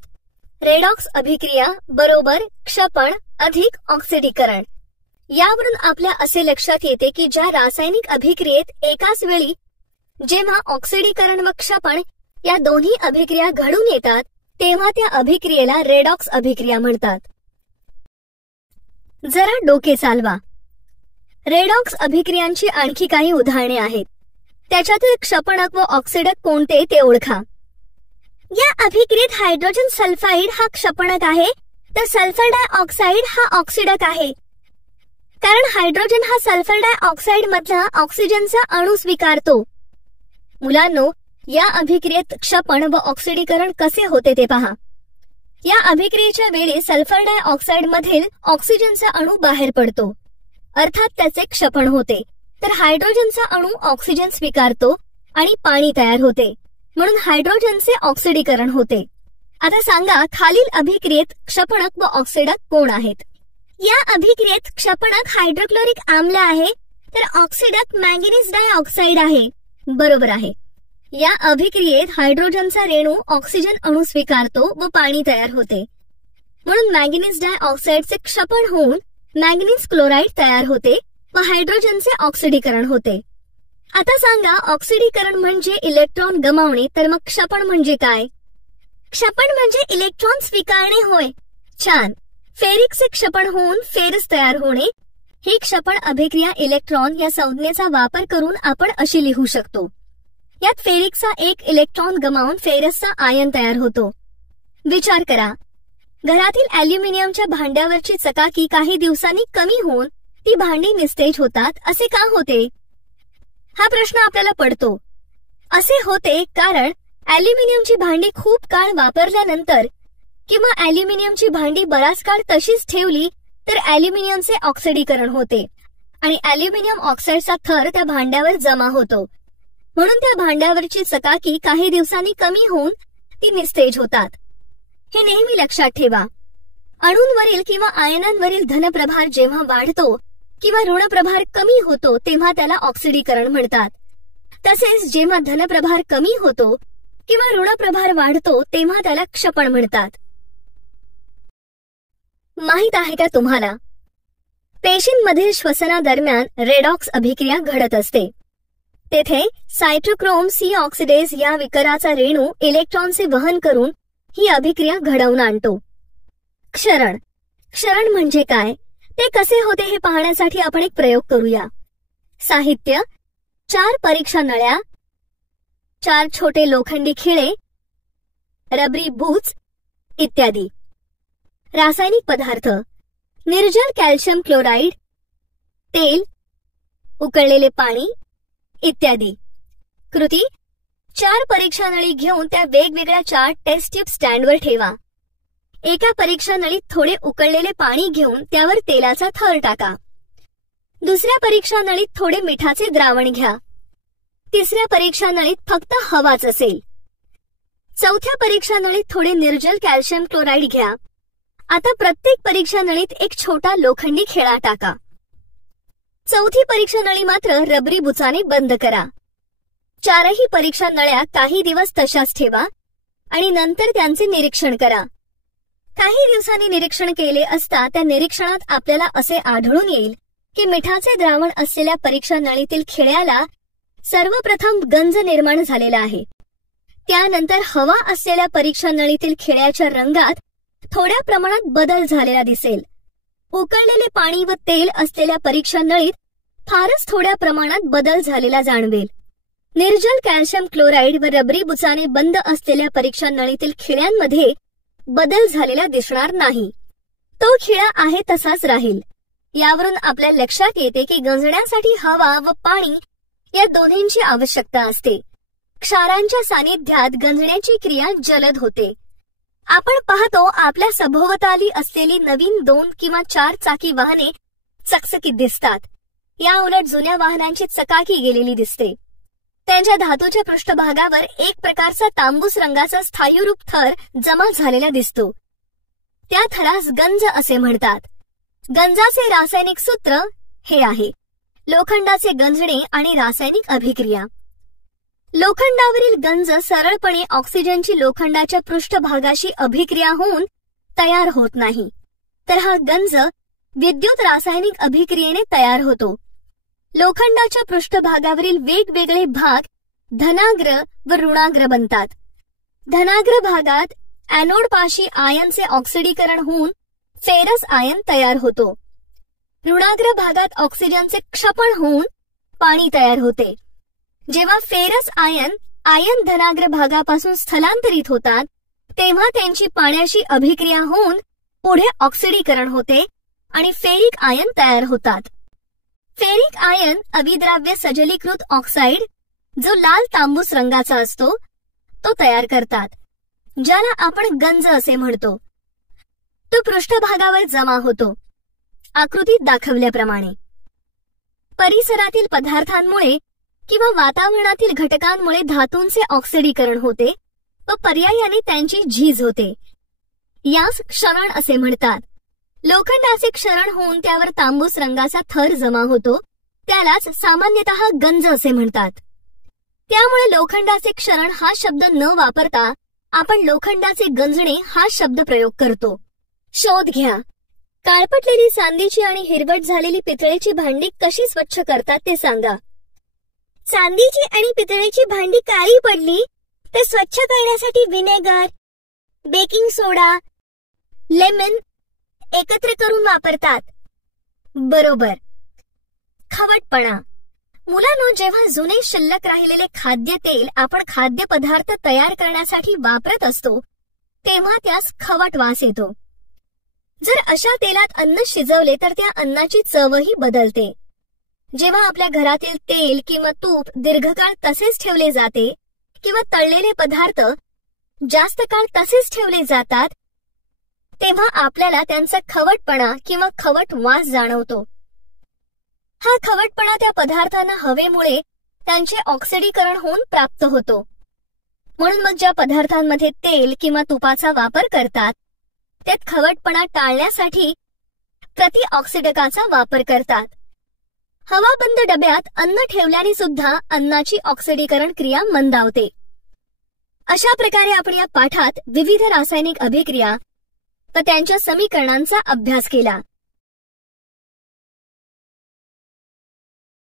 रेडॉक्स अभिक्रिया बरोबर क्षपण अधिक ऑक्सिडीकरण. यावरून आपल्या असे लक्षात येते की ज्या रासायनिक अभिक्रियेत एकाच वेळी जेव्हा ऑक्सिडीकरण व क्षपण या दोन्ही अभिक्रिया घडून येतात तेव्हा त्या अभिक्रियेला रेडॉक्स अभिक्रिया म्हणतात. जरा डोके चालवा. रेडॉक्स अभिक्रियांची आणखी काही उदाहरणे आहेत. त्याच्यातील क्षपणक व ऑक्सिडक कोणते ते ओळखा. या अभिक्रियेत हायड्रोजन सल्फाइड हा क्षपणक आहे तर सल्फर डायऑक्साइड हा ऑक्सिडक आहे. कारण हायड्रोजन हा सल्फर डायऑक्साइड मधला ऑक्सिजनचा अणू स्वीकारतो. मुलांनो, या अभिक्रियेत क्षपण व ऑक्सिडीकरण कसे होते ते पहा. या अभिक्रियेच्या वेळी सल्फर डायऑक्साइड मधील ऑक्सिजनचा अणू बाहेर पडतो, अर्थात त्याचे क्षपण होते. तर हायड्रोजनचा अणू ऑक्सिजन स्वीकारतो आणि पाणी तयार होते, म्हणून हायड्रोजनचे ऑक्सिडीकरण होते. आता सांगा, खालील अभिक्रियेत क्षपणक व ऑक्सिडक कोण आहेत? या अभिक्रियेत क्षपणक हायड्रोक्लोरिक आम्ल आहे, तर ऑक्सिडक मॅंगनीज डायऑक्साइड आहे. बरोबर आहे. या अभिक्रियेत हायड्रोजनचा रेणू ऑक्सिजन अणू स्वीकारतो व पाणी तयार होते, म्हणून मॅंगनीज डायऑक्साइडचे क्षपण होऊन मॅंगनीज क्लोराईड तयार होते व हायड्रोजनचे ऑक्सिडीकरण होते. आता सांगा, ऑक्सिडीकरण म्हणजे इलेक्ट्रॉन गमावणे, तर मग क्षपण म्हणजे काय? क्षपण म्हणजे इलेक्ट्रॉन स्वीकारणे होय. छान. फेरिकचे क्षपण होऊन फेरस तयार होणे. ही क्षपण अभिक्रिया इलेक्ट्रॉन या संज्ञेचा वापर करून आपण अशी लिहू शकतो. यात फेरिकचा एक इलेक्ट्रॉन गमावून फेरसचा आयन तयार होतो. विचार करा, घरातील अॅल्युमिनियमच्या भांड्यावरची चकाकी काही दिवसांनी कमी होऊन ती भांडी निस्तेज होतात, असे का होते? हा प्रश्न आपल्याला पडतो. असे होते कारण अॅल्युमिनियमची भांडी खूप काळ वापरल्यानंतर किंवा अॅल्युमिनियमची भांडी बराच काळ तशीच ठेवली तर अॅल्युमिनियमचे ऑक्सिडीकरण होते आणि अॅल्युमिनियम ऑक्साईडचा थर त्या भांड्यावर जमा होतो, म्हणून त्या भांड्यावरची चकाकी काही दिवसांनी कमी होऊन ती निस्तेज होतात. हे नेहमी लक्षात ठेवा. अणूंवरील किंवा आयनांवरील धनप्रभार जेव्हा वाढतो किंवा ऋणप्रभार कमी होतो तेव्हा त्याला ऑक्सिडीकरण म्हणतात. तसेच जेव्हा धनप्रभार कमी होतो किंवा ऋणप्रभार वाढतो तेव्हा त्याला क्षपण म्हणतात. माहित आहे का तुम्हाला, पेशींमधील श्वसनादरम्यान रेडॉक्स अभिक्रिया घडत असते. तेथे सायटोक्रोम सी ऑक्सिडेज या विकराचा रेणू इलेक्ट्रॉनचे वहन करून ही अभिक्रिया घडवून आणतो. क्षरण. क्षरण म्हणजे काय, ते कसे होते हे पाहण्यासाठी आपण एक प्रयोग करूया. साहित्य: 4 परीक्षा नळ्या, 4 छोटे लोखंडी खिळे, रबरी बूच इत्यादी. रासायनिक पदार्थ: निर्जल कॅल्शियम क्लोराईड, तेल, उकळलेले पाणी इत्यादी. कृती: 4 परीक्षा नळी घेऊन त्या वेगवेगळ्या 4 टेस्ट ट्यूब स्टँडवर ठेवा. एका परीक्षा नळीत थोडे उकळलेले पाणी घेऊन त्यावर तेलाचा थर टाका. दुसऱ्या परीक्षा नळीत थोडे मिठाचे द्रावण घ्या. तिसऱ्या परीक्षा नळीत फक्त हवाच असेल. चौथ्या परीक्षा नळीत थोडे निर्जल कॅल्शियम क्लोराईड घ्या. आता प्रत्येक परीक्षा नळीत एक छोटा लोखंडी खिळा टाका. चौथी परीक्षा नळी मात्र रबरी बुचाने बंद करा. 4ही परीक्षा नळ्या काही दिवस तशाच ठेवा आणि नंतर त्यांचे निरीक्षण करा. काही दिवसांनी निरीक्षण केले असता त्या निरीक्षणात आपल्याला असे आढळून येईल की मिठाचे द्रावण असलेल्या परीक्षा नळीतील खिळ्याला सर्वप्रथम गंज निर्माण झालेला आहे. त्यानंतर हवा असलेल्या परीक्षा नळीतील खिळ्याच्या रंगात थोड्या प्रमाणात बदल झालेला दिसेल. उकळलेले पाणी व तेल असलेल्या परीक्षा नळीत फारच थोड्या प्रमाणात बदल झालेला जाणवेल. निर्जल कॅल्शियम क्लोराईड व रबरी बुचाने बंद असलेल्या परीक्षा नळीतील खिळ्यांमध्ये बदल झालेला दिसणार नाही. तो खिळा आहे तसाच राहील. यावरून आपल्या लक्षात येते की गंजण्यासाठी हवा व पाणी या दोन्हींची आवश्यकता असते. क्षारांच्या सानिध्यात गंजण्याची क्रिया जलद होते. आपण पाहतो आपल्या सभोवताली असलेली नवीन 2 किंवा 4 चाकी वाहने चकचकीत दिसतात. या उलट जुन्या वाहनांची चकाकी गेलेली दिसते. त्यांच्या धातूच्या पृष्ठभागावर एक प्रकारचा तांबूस रंगाचा स्थायीरूप थर जमा झालेला दिसतो. त्या थरास गंज असे म्हणतात. गंजाचे रासायनिक सूत्र हे आहे: लोखंडाचे गंजणे आणि रासायनिक अभिक्रिया. लोखंडावरील गंज सरळपणे ऑक्सिजनची लोखंडाच्या पृष्ठभागाशी अभिक्रिया होऊन तयार होत नाही, तर हा गंज विद्युत रासायनिक अभिक्रियेने तयार होतो. लोखंडाच्या पृष्ठभागावरील वेगवेगळे भाग धनाग्र व ऋणाग्र बनतात. धनाग्र भागात ॲनोडपाशी आयनचे ऑक्सिडीकरण होऊन फेरस आयन तयार होतो. ऋणाग्र भागात ऑक्सिजनचे क्षपण होऊन पाणी तयार होते. जेव्हा फेरस आयन धनाग्र भागापासून स्थलांतरित होतात तेव्हा त्यांची पाण्याशी अभिक्रिया होऊन पुढे ऑक्सिडीकरण होते आणि फेरिक आयन तयार होतात. फेरिक आयन अभिद्राव्य सजलीकृत ऑक्साईड, जो लाल तांबूस रंगाचा असतो, तो तयार करतात, ज्याला आपण गंज असे म्हणतो. तो पृष्ठभागावर जमा होतो, आकृतीत दाखवल्याप्रमाणे. परिसरातील पदार्थांमुळे किंवा वातावरणातील घटकांमुळे धातूंचे ऑक्सिडीकरण होते व पर्यायाने त्यांची झीज होते. यास क्षरण असे म्हणतात. लोखंडाचे क्षरण होऊन त्यावर तांबूस रंगाचा थर जमा होतो, त्यालाच सामान्यतः गंज असे म्हणतात. त्यामुळे लोखंडाचे क्षरण हा शब्द न वापरता आपण लोखंडाचे गंजणे हा शब्द प्रयोग करतो. शोध घ्या. काळपटलेली चांदीची आणि हिरवट झालेली पितळेची भांडी कशी स्वच्छ करतात ते सांगा. चांदीची आणि पितळेची भांडी काळी पडली तर स्वच्छ करण्यासाठी व्हिनेगर, बेकिंग सोडा, लेमन एकत्र करून वापरतात. बरोबर. खवटपणा. मुलांनो, जेव्हा जुने शिल्लक राहिलेले खाद्यतेल आपण खाद्यपदार्थ तयार करण्यासाठी वापरत असतो तेव्हा त्यास खवट वास येतो. जर अशा तेलात अन्न शिजवले तर त्या अन्नाची चवही बदलते. जेव्हा आपल्या घरातील तेल किंवा तूप दीर्घकाळ तसेच ठेवले जाते किंवा तळलेले पदार्थ जास्त काळ तसेच ठेवले जातात तेव्हा आपल्याला त्यांचा खवटपणा किंवा खवट वास जाणवतो. हा खवटपणा त्या पदार्थांना हवेमुळे त्यांचे ऑक्सिडीकरण होऊन प्राप्त होतो. म्हणून मग ज्या पदार्थांमध्ये तेल किंवा तुपाचा वापर करतात त्यात खवटपणा टाळण्यासाठी प्रतिऑक्सिडकाचा वापर करतात. हवाबंद डब्यात अन्न ठेवल्याने सुद्धा अन्नाची ऑक्सिडीकरण क्रिया मंदावते. अशा प्रकारे आपण या पाठात विविध रासायनिक अभिक्रिया व त्यांच्या समीकरणांचा अभ्यास केला.